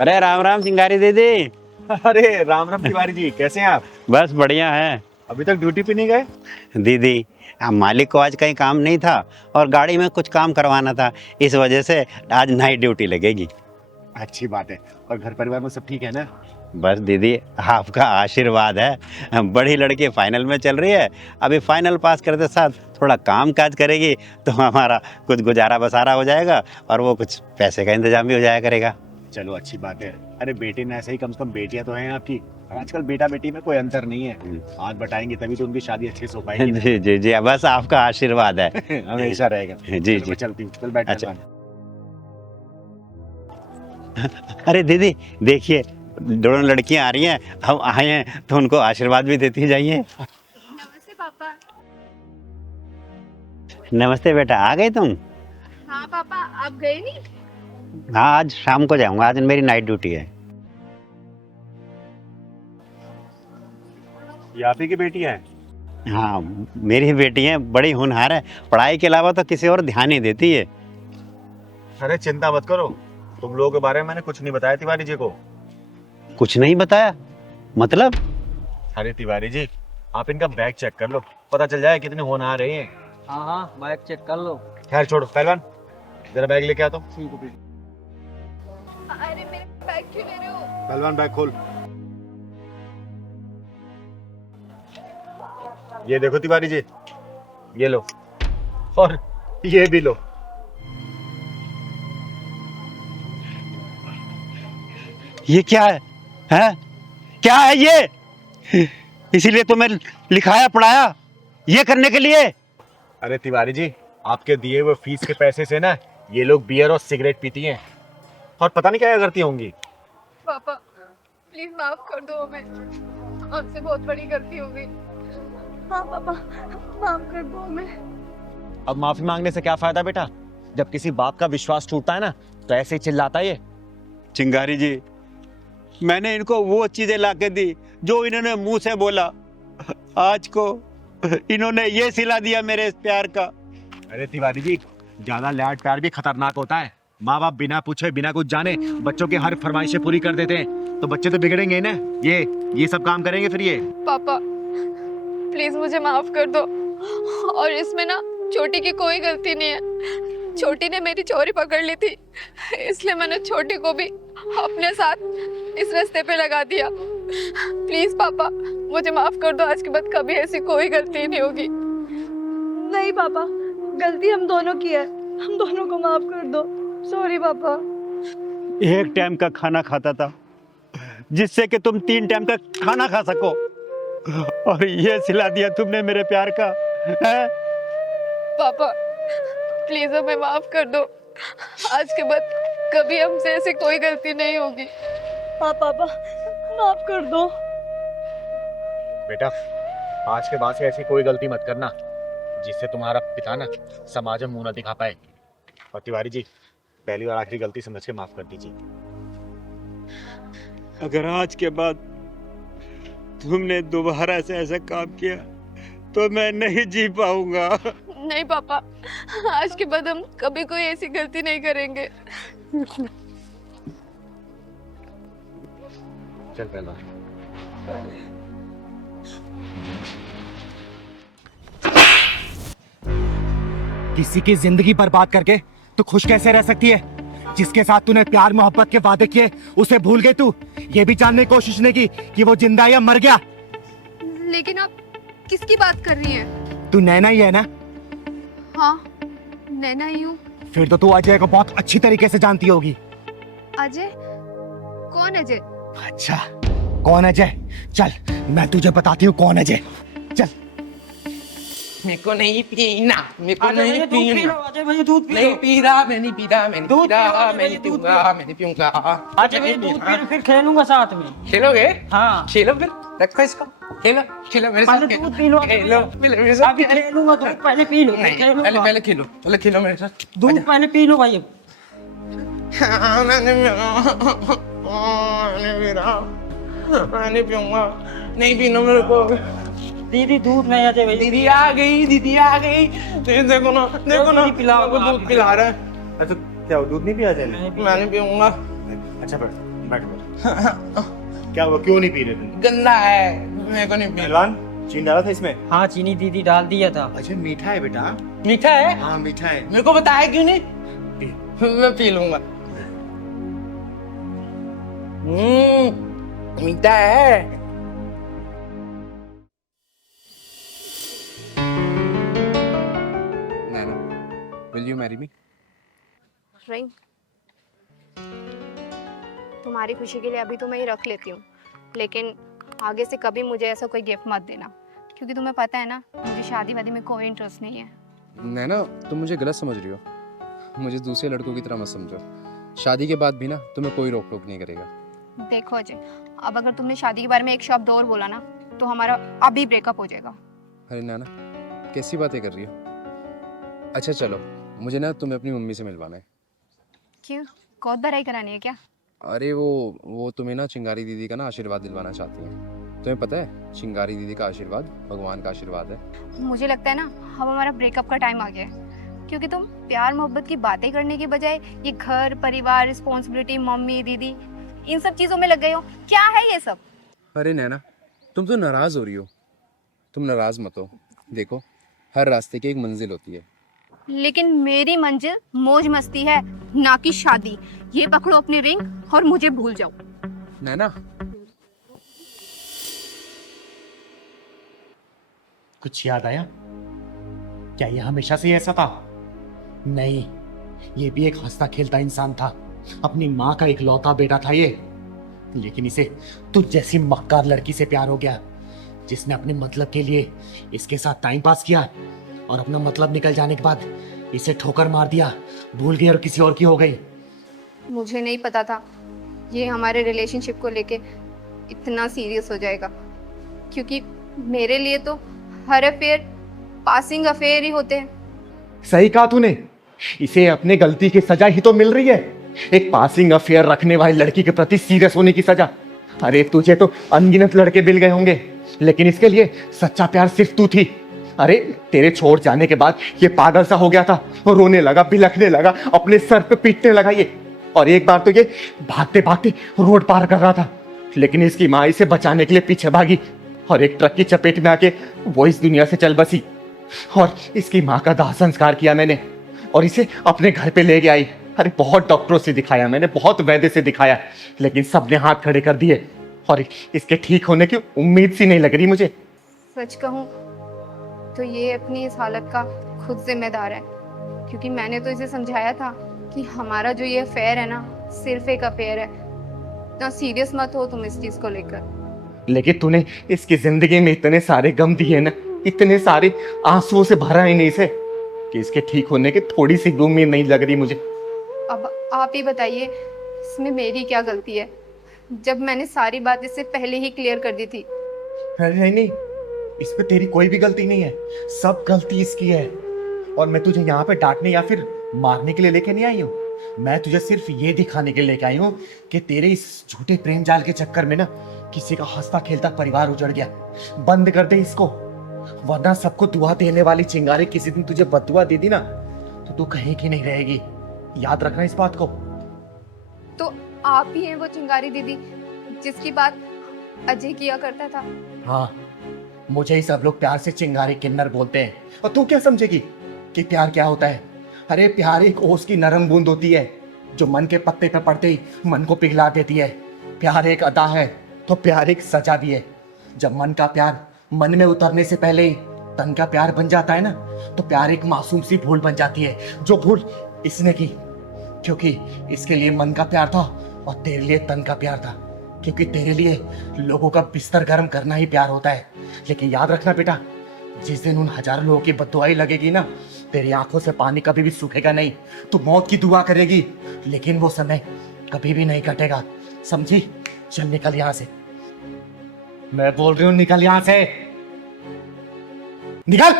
अरे राम राम चिंगारी दीदी। अरे राम राम तिवारी जी, कैसे हैं आप? बस बढ़िया है। अभी तक ड्यूटी पे नहीं गए? दीदी मालिक को आज कहीं काम नहीं था और गाड़ी में कुछ काम करवाना था, इस वजह से आज नाइट ड्यूटी लगेगी। अच्छी बात है। और घर परिवार में सब ठीक है ना? बस दीदी आपका आशीर्वाद है। बड़ी लड़की फाइनल में चल रही है, अभी फाइनल पास करते साथ थोड़ा काम काज करेगी तो हमारा कुछ गुजारा बसारा हो जाएगा और वो कुछ पैसे का इंतजाम भी हो जाया करेगा। चलो अच्छी बात है। अरे बेटे ने ऐसे ही, कम से कम बेटियां तो हैं आपकी। आजकल बेटा बेटी में कोई अंतर नहीं है, हाथ बटाएंगे तभी तो उनकी शादी अच्छे से हो पाएगी। जी जी जी, बस आपका आशीर्वाद है। हमेशा रहेगा। जी जी, चलती हूँ, चल बैठ। अच्छा। अरे दीदी देखिए, दोनों लड़कियां आ रही हैं, हम आए हैं तो उनको आशीर्वाद भी देती जाइए। नमस्ते पापा। नमस्ते बेटा, आ गए तुम? हाँ पापा, आप गए नहीं? हाँ, आज शाम को जाऊंगा, आज मेरी नाइट ड्यूटी है। ये आप ही की बेटी है? हाँ, मेरी बेटी है, बड़ी होनहार है, पढ़ाई के अलावा तो किसी और ध्यान नहीं देती है। अरे चिंता मत करो, तुम लोगों के बारे में मैंने कुछ नहीं बताया तिवारी जी को। कुछ नहीं बताया मतलब? अरे तिवारी जी, आप इनका बैग चेक कर लो, पता चल जाए कितने होनहार रहे हैं। हाँ हाँ, बैग चेक कर लो। खैर छोड़ो, पहलवान जरा बैग लेके आ। तो अरे मेरे बैग क्यों ले रहे हो? पहलवान बैग खोल। ये देखो तिवारी जी, ये लो और ये भी लो। ये क्या है? हैं? क्या है ये? इसीलिए तो मैं लिखाया पढ़ाया, ये करने के लिए। अरे तिवारी जी, आपके दिए हुए फीस के पैसे से ना ये लोग बियर और सिगरेट पीती हैं और पता नहीं क्या करती होंगी। पापा प्लीज माफ कर दो हमें, हमसे बहुत बड़ी गलती हो गई। हाँ पापा, माफ कर दो हमें। अब माफी मांगने से क्या फायदा बेटा, जब किसी बाप का विश्वास टूटता है ना तो ऐसे ही चिल्लाता है ये। चिंगारी जी, मैंने इनको वो चीजें लाके दी जो इन्होंने मुंह से बोला, आज को इन्होंने ये सिला दिया मेरे इस प्यार का। अरे तिवारी जी, ज्यादा लाड प्यार भी खतरनाक होता है। माँ बाप बिना पूछे बिना कुछ जाने बच्चों की हर फरमाइशें पूरी कर देते हैं, तो बच्चे तो बिगड़ेंगे ना। ये सब काम करेंगे फिर ये। पापा प्लीज मुझे माफ कर दो, और इसमें ना छोटी की कोई गलती नहीं है। छोटी ने मेरी चोरी पकड़ ली थी, इसलिए मैंने छोटी को भी अपने साथ इस रास्ते पे लगा दिया। प्लीज पापा मुझे माफ कर दो, आज के बाद कभी ऐसी कोई गलती नहीं होगी। नहीं पापा, गलती हम दोनों की है, हम दोनों को माफ कर दो। सॉरी पापा। एक टाइम का खाना खाता था जिससे कि तुम 3 टाइम का खाना खा सको, और ये सिला दिया तुमने मेरे प्यार का है? पापा प्लीज हमें माफ कर दो, आज के बाद कभी हमसे ऐसी कोई गलती नहीं होगी। हाँ पापा, माफ कर दो। बेटा आज के बाद से ऐसी कोई गलती मत करना जिससे तुम्हारा पिता ना समाज में मुंह न दिखा पाए। और तिवारी जी, पहली और आखिरी गलती समझ के माफ कर दीजिए। अगर आज के बाद तुमने दोबारा से ऐसा काम किया तो मैं नहीं जी पाऊंगा। नहीं पापा, आज के बाद हम कभी कोई ऐसी गलती नहीं करेंगे। चल पहला। किसी की जिंदगी बर्बाद करके तू खुश कैसे रह सकती है? जिसके साथ तूने प्यार मोहब्बत के वादे किए उसे भूल गई तू। ये भी जानने की कोशिश नहीं की कि वो जिंदा है या मर गया। लेकिन आप किसकी बात कर रही हैं? तू नैना ही है ना? हाँ नैना ही हूँ। फिर तो तू अजय को बहुत अच्छी तरीके से जानती होगी। अजय? कौन अजय? अच्छा, कौन अजय? चल मैं तुझे बताती हूँ कौन अजय। चल। मेरे को नहीं पीना, मेरे को नहीं पीना, नहीं पी रहा, मैं नहीं पी रहा, मैं नहीं पी रहा, मैं नहीं पीऊंगा, मैं नहीं पीऊंगा। अच्छा मैं दूध पी लूं, फिर खेलूंगा साथ में। खेलोगे? हाँ खेलो फिर, रखो इसको, खेलो खेलो मेरे साथ। पहले दूध पी लो, खेलो मेरे साथ। अभी खेलूंगा, दूध पहले पी लो। पहले पहले खेलो, पहले खेलो मेरे साथ। दूध पहले पी लो भाई। मैंने पीऊंगा, नहीं पीना मेरे को। दीदी दूध नहीं आते भाई। दीदी आ गई, दीदी आ गई। देखो ना, देखो ना, दूध पिला रहा है। अच्छा क्या दूध नहीं पिया जाए? मैं नहीं पीऊंगा। अच्छा फिर बैठ क्या हुआ, क्यों नहीं पी रहे तुम? गंदा है, मेरे को नहीं पी। पहलवान, चीनी डाला था इसमें? हाँ, चीनी दीदी डाल दिया था। अच्छा, मीठा है बेटा? मीठा है? हाँ मीठा है। मेरे को बताया क्यों नहीं? मैं पी लूंगा। मीठा है। नैना, will you marry me? Ring तुम्हारी खुशी के लिए अभी तो मैं ये रख लेती हूँ, लेकिन आगे से कभी मुझे ऐसा कोई गिफ्ट मत देना, क्योंकि तुम्हें पता है ना मुझे शादी वादी में कोई इंटरेस्ट नहीं है। नैना, तुम मुझे गलत समझ रही हो। मुझे दूसरे लड़कों की तरह मत समझो। शादी के बाद भी ना तुम्हें कोई रोक टोक नहीं करेगा। देखो अजय, अब अगर तुमने शादी के बारे में एक शब्द और बोला ना तो हमारा अभी ब्रेकअप हो जाएगा। अरे नैना, कैसी बातें कर रही हो? अच्छा चलो, मुझे ना तुम्हें अपनी मम्मी से मिलवाना है। क्यों, कौत भराई करानी है क्या? अरे वो तुम्हें ना चिंगारी दीदी का ना आशीर्वाद दिलवाना चाहती हैं। तुम्हें पता है, चिंगारी दीदी का आशीर्वाद भगवान का आशीर्वाद है। मुझे लगता है ना अब हमारा ब्रेकअप का टाइम आ गया है, क्योंकि तुम प्यार मोहब्बत की बातें करने की बजाय ये घर परिवार रिस्पॉन्सिबिलिटी मम्मी दीदी इन सब चीजों में लग गए हो। क्या है ये सब? अरे नैना, तुम तो नाराज हो रही हो। तुम नाराज मत हो। देखो, हर रास्ते की एक मंजिल होती है। लेकिन मेरी मंजिल मौज मस्ती है, ना कि शादी। ये पकड़ो अपनी रिंग और मुझे भूल जाओ। नैना, कुछ याद आया? क्या ये हमेशा से ऐसा था? नहीं, ये भी एक हंसता खेलता इंसान था। अपनी माँ का इकलौता बेटा था ये, लेकिन इसे तुझ जैसी मक्कार लड़की से प्यार हो गया, जिसने अपने मतलब के लिए इसके साथ टाइम पास किया और अपना मतलब निकल जाने के बाद इसे ठोकर मार दिया, भूल गई और किसी और की हो गई। मुझे नहीं पता था ये हमारे रिलेशनशिप को लेके इतना सीरियस हो जाएगा, क्योंकि मेरे लिए तो हर अफेयर पासिंग अफेयर ही होते हैं। सही कहा तूने, इसे अपने गलती की सजा ही तो मिल रही है, एक पासिंग अफेयर रखने वाली लड़की के प्रति सीरियस होने की सजा। अरे तुझे तो अनगिनत लड़के मिल गए होंगे, लेकिन इसके लिए सच्चा प्यार सिर्फ तू थी। अरे तेरे छोड़ जाने के बाद ये पागल सा हो गया था, रोने लगा, बिलखने लगा, अपने सर पे पीटने लगा ये। और एक बार तो ये भागते भागते रोड पार कर रहा था, लेकिन इसकी माँ इसे बचाने के लिए पीछे भागी और एक ट्रक की चपेट में आके वो इस दुनिया से चल बसी। और इसकी माँ का दाह संस्कार किया मैंने और इसे अपने घर पे ले गया आई। अरे बहुत डॉक्टरों से दिखाया मैंने, बहुत वैद्य से दिखाया, लेकिन सबने हाथ खड़े कर दिए और इसके ठीक होने की उम्मीद सी नहीं लग रही मुझे। सच कहूँ तो ये अपनी इस हालत का खुद जिम्मेदार है, क्योंकि मैंने तो इसे समझाया था कि हमारा जो ये अफेयर है ना सिर्फ एक अफेयर है, इतना सीरियस मत हो तुम इस चीज को लेकर। लेकिन तूने इसकी जिंदगी में इतने सारे गम दिए ना, इतने सारे आंसुओं से भरा ही नहीं इसे, कि इसके ठीक होने की थोड़ी सी उम्मीद नहीं लग रही मुझे। अब आप ही बताइए इसमें मेरी क्या गलती है, जब मैंने सारी बात इससे पहले ही क्लियर कर दी थी। नहीं नहीं, इसमें तेरी कोई भी गलती नहीं है, सब गलती इसकी है। और मैं तुझे यहाँ पे डांटने या फिर मारने के लिए लेके नहीं आई हूँ, मैं तुझे सिर्फ ये दिखाने के लिए लेके आई हूँ कि तेरे इस झूठे प्रेम जाल के चक्कर में ना किसी का हंसता खेलता परिवार उजड़ गया। बंद कर दे इसको, वरना सबको दुआ देने वाली चिंगारी किसी दिन तुझे बददुआ दे दी ना तो तू कहीं की नहीं रहेगी। याद रखना इस बात को। तो आप ही हैं वो चिंगारी दीदी जिसकी बात अजय किया करता था? हाँ, मुझे ही सब लोग प्यार से चिंगारी किन्नर बोलते हैं, और तू क्या समझेगी कि प्यार क्या होता है? अरे प्यार एक ओस की नरम बूंद होती है जो मन के पत्ते पे पड़ते ही मन को पिघला देती है। प्यार एक अदा है तो प्यार एक सजा भी है। जब मन का प्यार मन में उतरने से पहले ही तन का प्यार बन जाता है ना, तो प्यार एक मासूम सी भूल बन जाती है, जो भूल इसने की, क्योंकि इसके लिए मन का प्यार था और तेरे लिए तन का प्यार था, क्योंकि तेरे लिए लोगों का बिस्तर गर्म करना ही प्यार होता है। लेकिन याद रखना बेटा, जिस दिन उन हजारों लोगों की बद्दुआई लगेगी ना, तेरी आंखों से पानी कभी भी सूखेगा नहीं। तू मौत की दुआ करेगी, लेकिन वो समय कभी भी नहीं कटेगा, समझी? चल निकल यहां से, मैं बोल रही हूं निकल यहां से, निकल।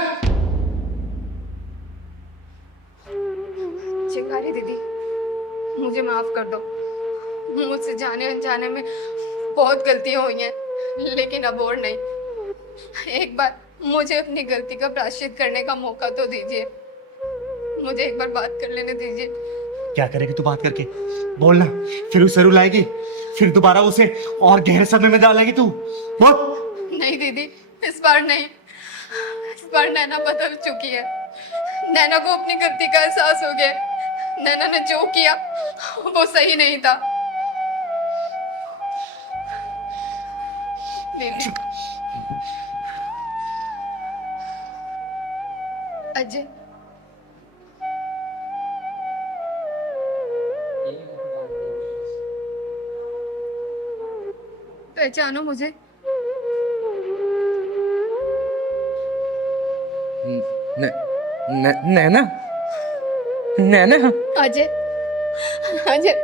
चिंगारी दीदी मुझे माफ कर दो, मुझसे जाने अनजाने में बहुत गलतियां हुई हैं, लेकिन अब और नहीं। एक बार मुझे अपनी गलती का प्रायश्चित करने का मौका तो दीजिए, मुझे एक बार बात कर लेने दीजिए, क्या करेगी तू बात करके? बोलना। फिर उसे रुलाएगी, फिर दोबारा उसे और गहरे सदमे में डालेगी तू? बोल। नहीं दीदी, इस बार नहीं। इस बार नैना बदल चुकी है। नैना को अपनी गलती का एहसास हो गया। नैना ने जो किया वो सही नहीं था। दीदी, अजय, पहचानो मुझे? नैना, नैना। अजय, अजय,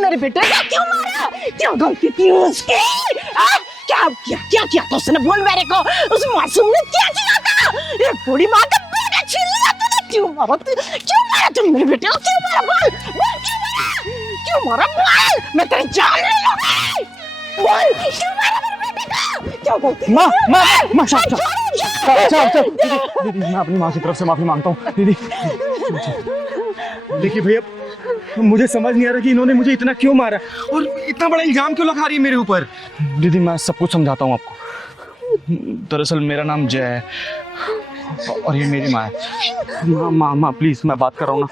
मेरे बेटे को क्यों मारा? क्यों गलती की उसकी? क्या किया? क्या किया तो उसने? बोल मेरे को, उस मासूम ने क्या किया था? ये बूढ़ी माँ का बेटा छीन लिया तूने। क्यों मारा? क्यों मारा तुम मेरे बेटे को? क्यों मारा? बोल बोल, क्यों मारा? क्यों मारा? बोल, मैं तेरी जान ले लूंगी। बोल, क्यों मारा मेरे बेटे को? क्या गलती? माँ चल दीदी, मैं अपनी माँ की तरफ से माफी मांगता हूँ। दीदी देखिए भैया, मुझे समझ नहीं आ रहा कि इन्होंने मुझे इतना क्यों मारा और इतना बड़ा इल्जाम क्यों लगा रही है मेरे ऊपर। दीदी मैं सब कुछ समझाता हूँ आपको। दरअसल मेरा नाम जय है और ये मेरी माँ है। माँ प्लीज, मैं बात कर रहा हूँ ना।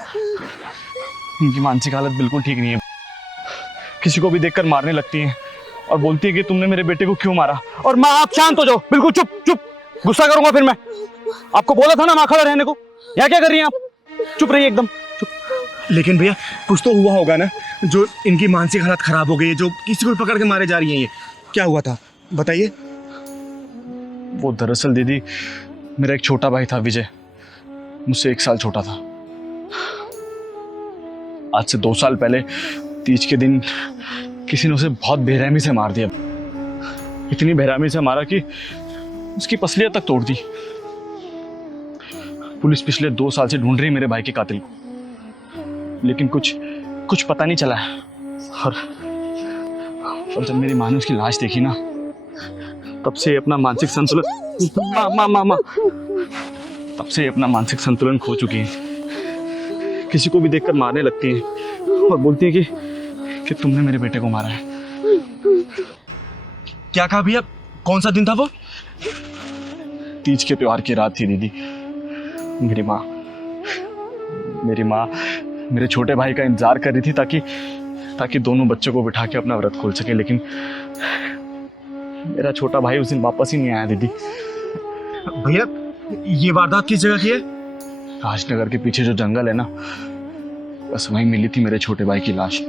इनकी मानसिक हालत बिल्कुल ठीक नहीं है। किसी को भी देखकर मारने लगती है और बोलती है कि तुमने मेरे बेटे को क्यों मारा। और माँ आप शांत हो जाओ, बिल्कुल चुप चुप। गुस्सा करूंगा फिर मैं। आपको बोला था ना माँ खड़ा रहने को। यहाँ क्या कर रही हैं आप? चुप रहिए एकदम चुप। लेकिन भैया कुछ तो हुआ होगा ना, जो इनकी मानसिक हालत खराब हो गई है, जो किसी को पकड़ के मारे जा रही हैं। ये क्या हुआ था बताइए। वो दरअसल दीदी, मेरा एक छोटा भाई था विजय, मुझसे 1 साल छोटा था। आज से 2 साल पहले तीज के दिन किसी ने उसे बहुत बेरहमी से मार दिया। इतनी बेरहमी से मारा कि उसकी पसलियां तक तोड़ दी। पुलिस पिछले 2 साल से ढूंढ रही है मेरे भाई के कातिल को, लेकिन कुछ पता नहीं चला है। और जब मेरी माँ ने उसकी लाश देखी ना, तब से अपना मानसिक संतुलन माँ तब से अपना मानसिक संतुलन खो चुकी है। किसी को भी देखकर मारने लगती है और बोलती है कि तुमने मेरे बेटे को मारा है। क्या कहा भैया? कौन सा दिन था वो? तीज के त्योहार की रात थी दीदी। मेरी माँ मेरे छोटे भाई का इंतजार कर रही थी ताकि दोनों बच्चों को बिठा के अपना व्रत खोल सके, लेकिन मेरा छोटा भाई उस दिन वापस ही नहीं आया दीदी। भैया ये वारदात किस जगह की है? राजनगर के पीछे जो जंगल है ना, बस वहीं मिली थी मेरे छोटे भाई की लाश।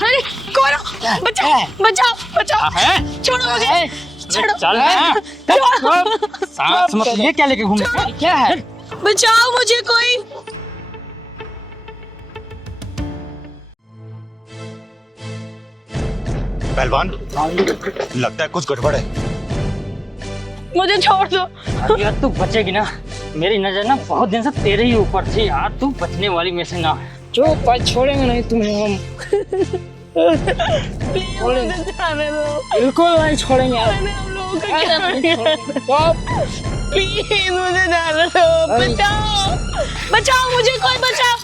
अरे कौन? बचाओ बचाओ बचाओ, छोड़ो मुझे, छोड़ो। चल सांस मत ले, क्या लेके घूम रही है? क्या है? बचाओ मुझे कोई। पहलवान, लगता है कुछ गड़बड़ है। मुझे छोड़ दो यार, तू बचेगी ना। मेरी नजर ना बहुत दिन से तेरे ही ऊपर थी यार, तू बचने वाली में से ना। जो पर छोड़ेंगे नहीं तुम्हें हम। बिल्कुल नहीं छोड़ेंगे यार। प्लीज मुझे जाने दो, बचाओ बचाओ मुझे, कोई बचाओ।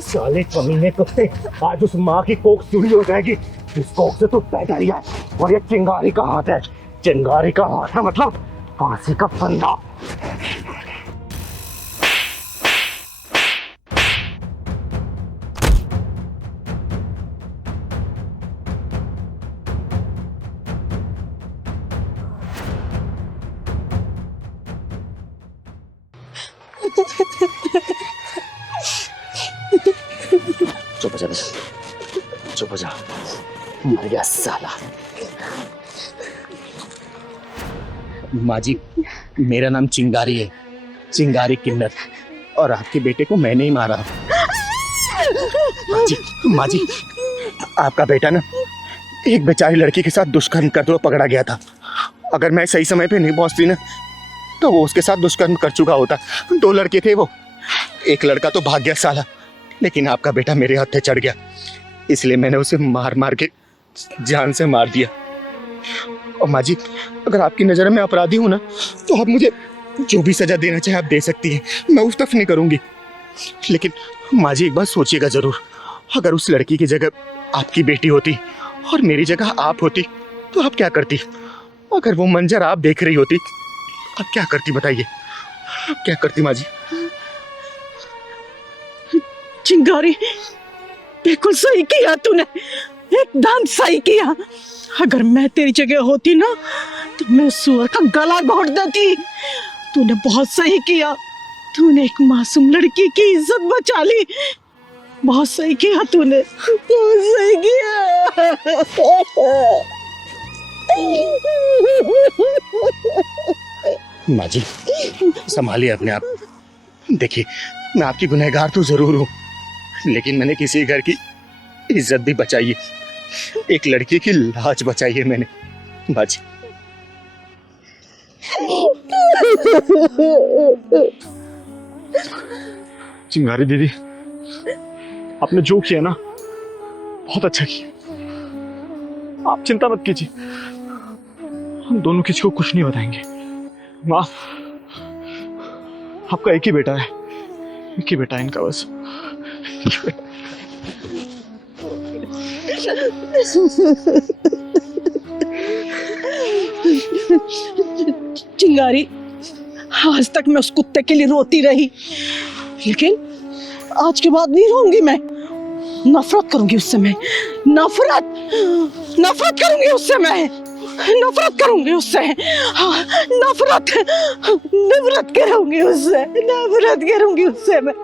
साले कमीने कुत्ते, आज उस माँ की कोख चूड़ी हो जाएगी। इस कोख से तू पैदा लिया है और ये चिंगारी का हाथ है। चिंगारी का हाथ है मतलब फांसी का फंदा। चुप हो जा बेटा, चुप हो जा, मर गया साला। माँ जी, मेरा नाम चिंगारी है, चिंगारी किन्नर, और आपके बेटे को मैंने ही मारा। माँ जी, आपका बेटा ना एक बेचारी लड़की के साथ दुष्कर्म करते हुए पकड़ा गया था। अगर मैं सही समय पे नहीं पहुंचती ना तो वो उसके साथ दुष्कर्म कर चुका होता। 2 लड़के थे वो, एक लड़का तो भाग गया साला, लेकिन आपका बेटा मेरे हत्थे चढ़ गया, इसलिए मैंने उसे मार मार के जान से मार दिया। और माँ जी, अगर आपकी नज़र में अपराधी हूँ ना तो आप मुझे जो भी सजा देना चाहे आप दे सकती हैं, मैं उस तरफ नहीं करूँगी। लेकिन माँ जी, एक बात सोचिएगा ज़रूर, अगर उस लड़की की जगह आपकी बेटी होती और मेरी जगह आप होती तो आप क्या करती? अगर वो मंजर आप देख रही होती आप क्या करती बताइए, आप क्या करती माँ जी? चिंगारी, बिल्कुल सही किया तूने, एकदम सही किया। अगर मैं तेरी जगह होती ना तो मैं उस सुअर का गला घोट देती। तूने बहुत सही किया, तूने एक मासूम लड़की की इज्जत बचा ली। बहुत सही किया तूने, बहुत सही किया। माँ जी, संभालिए अपने आप। देखिए, मैं आपकी गुनहगार तो जरूर हूँ, लेकिन मैंने किसी घर की इज्जत भी बचाई है, एक लड़की की लाज बचाई है मैंने। माँ जी, चिंगारी दीदी, आपने जो किया ना बहुत अच्छा किया। आप चिंता मत कीजिए, हम दोनों किसी को कुछ नहीं बताएंगे। माँ, आपका एक ही बेटा है, एक ही बेटा है इनका, बस चिंगारी, आज तक मैं उस कुत्ते के लिए रोती रही, लेकिन आज के बाद नहीं रोऊंगी मैं। नफरत करूंगी उससे मैं, नफरत करूंगी उससे मैं, नफरत करूंगी उससे। हाँ, नफरत करूंगी उससे, नफरत करूंगी उससे मैं।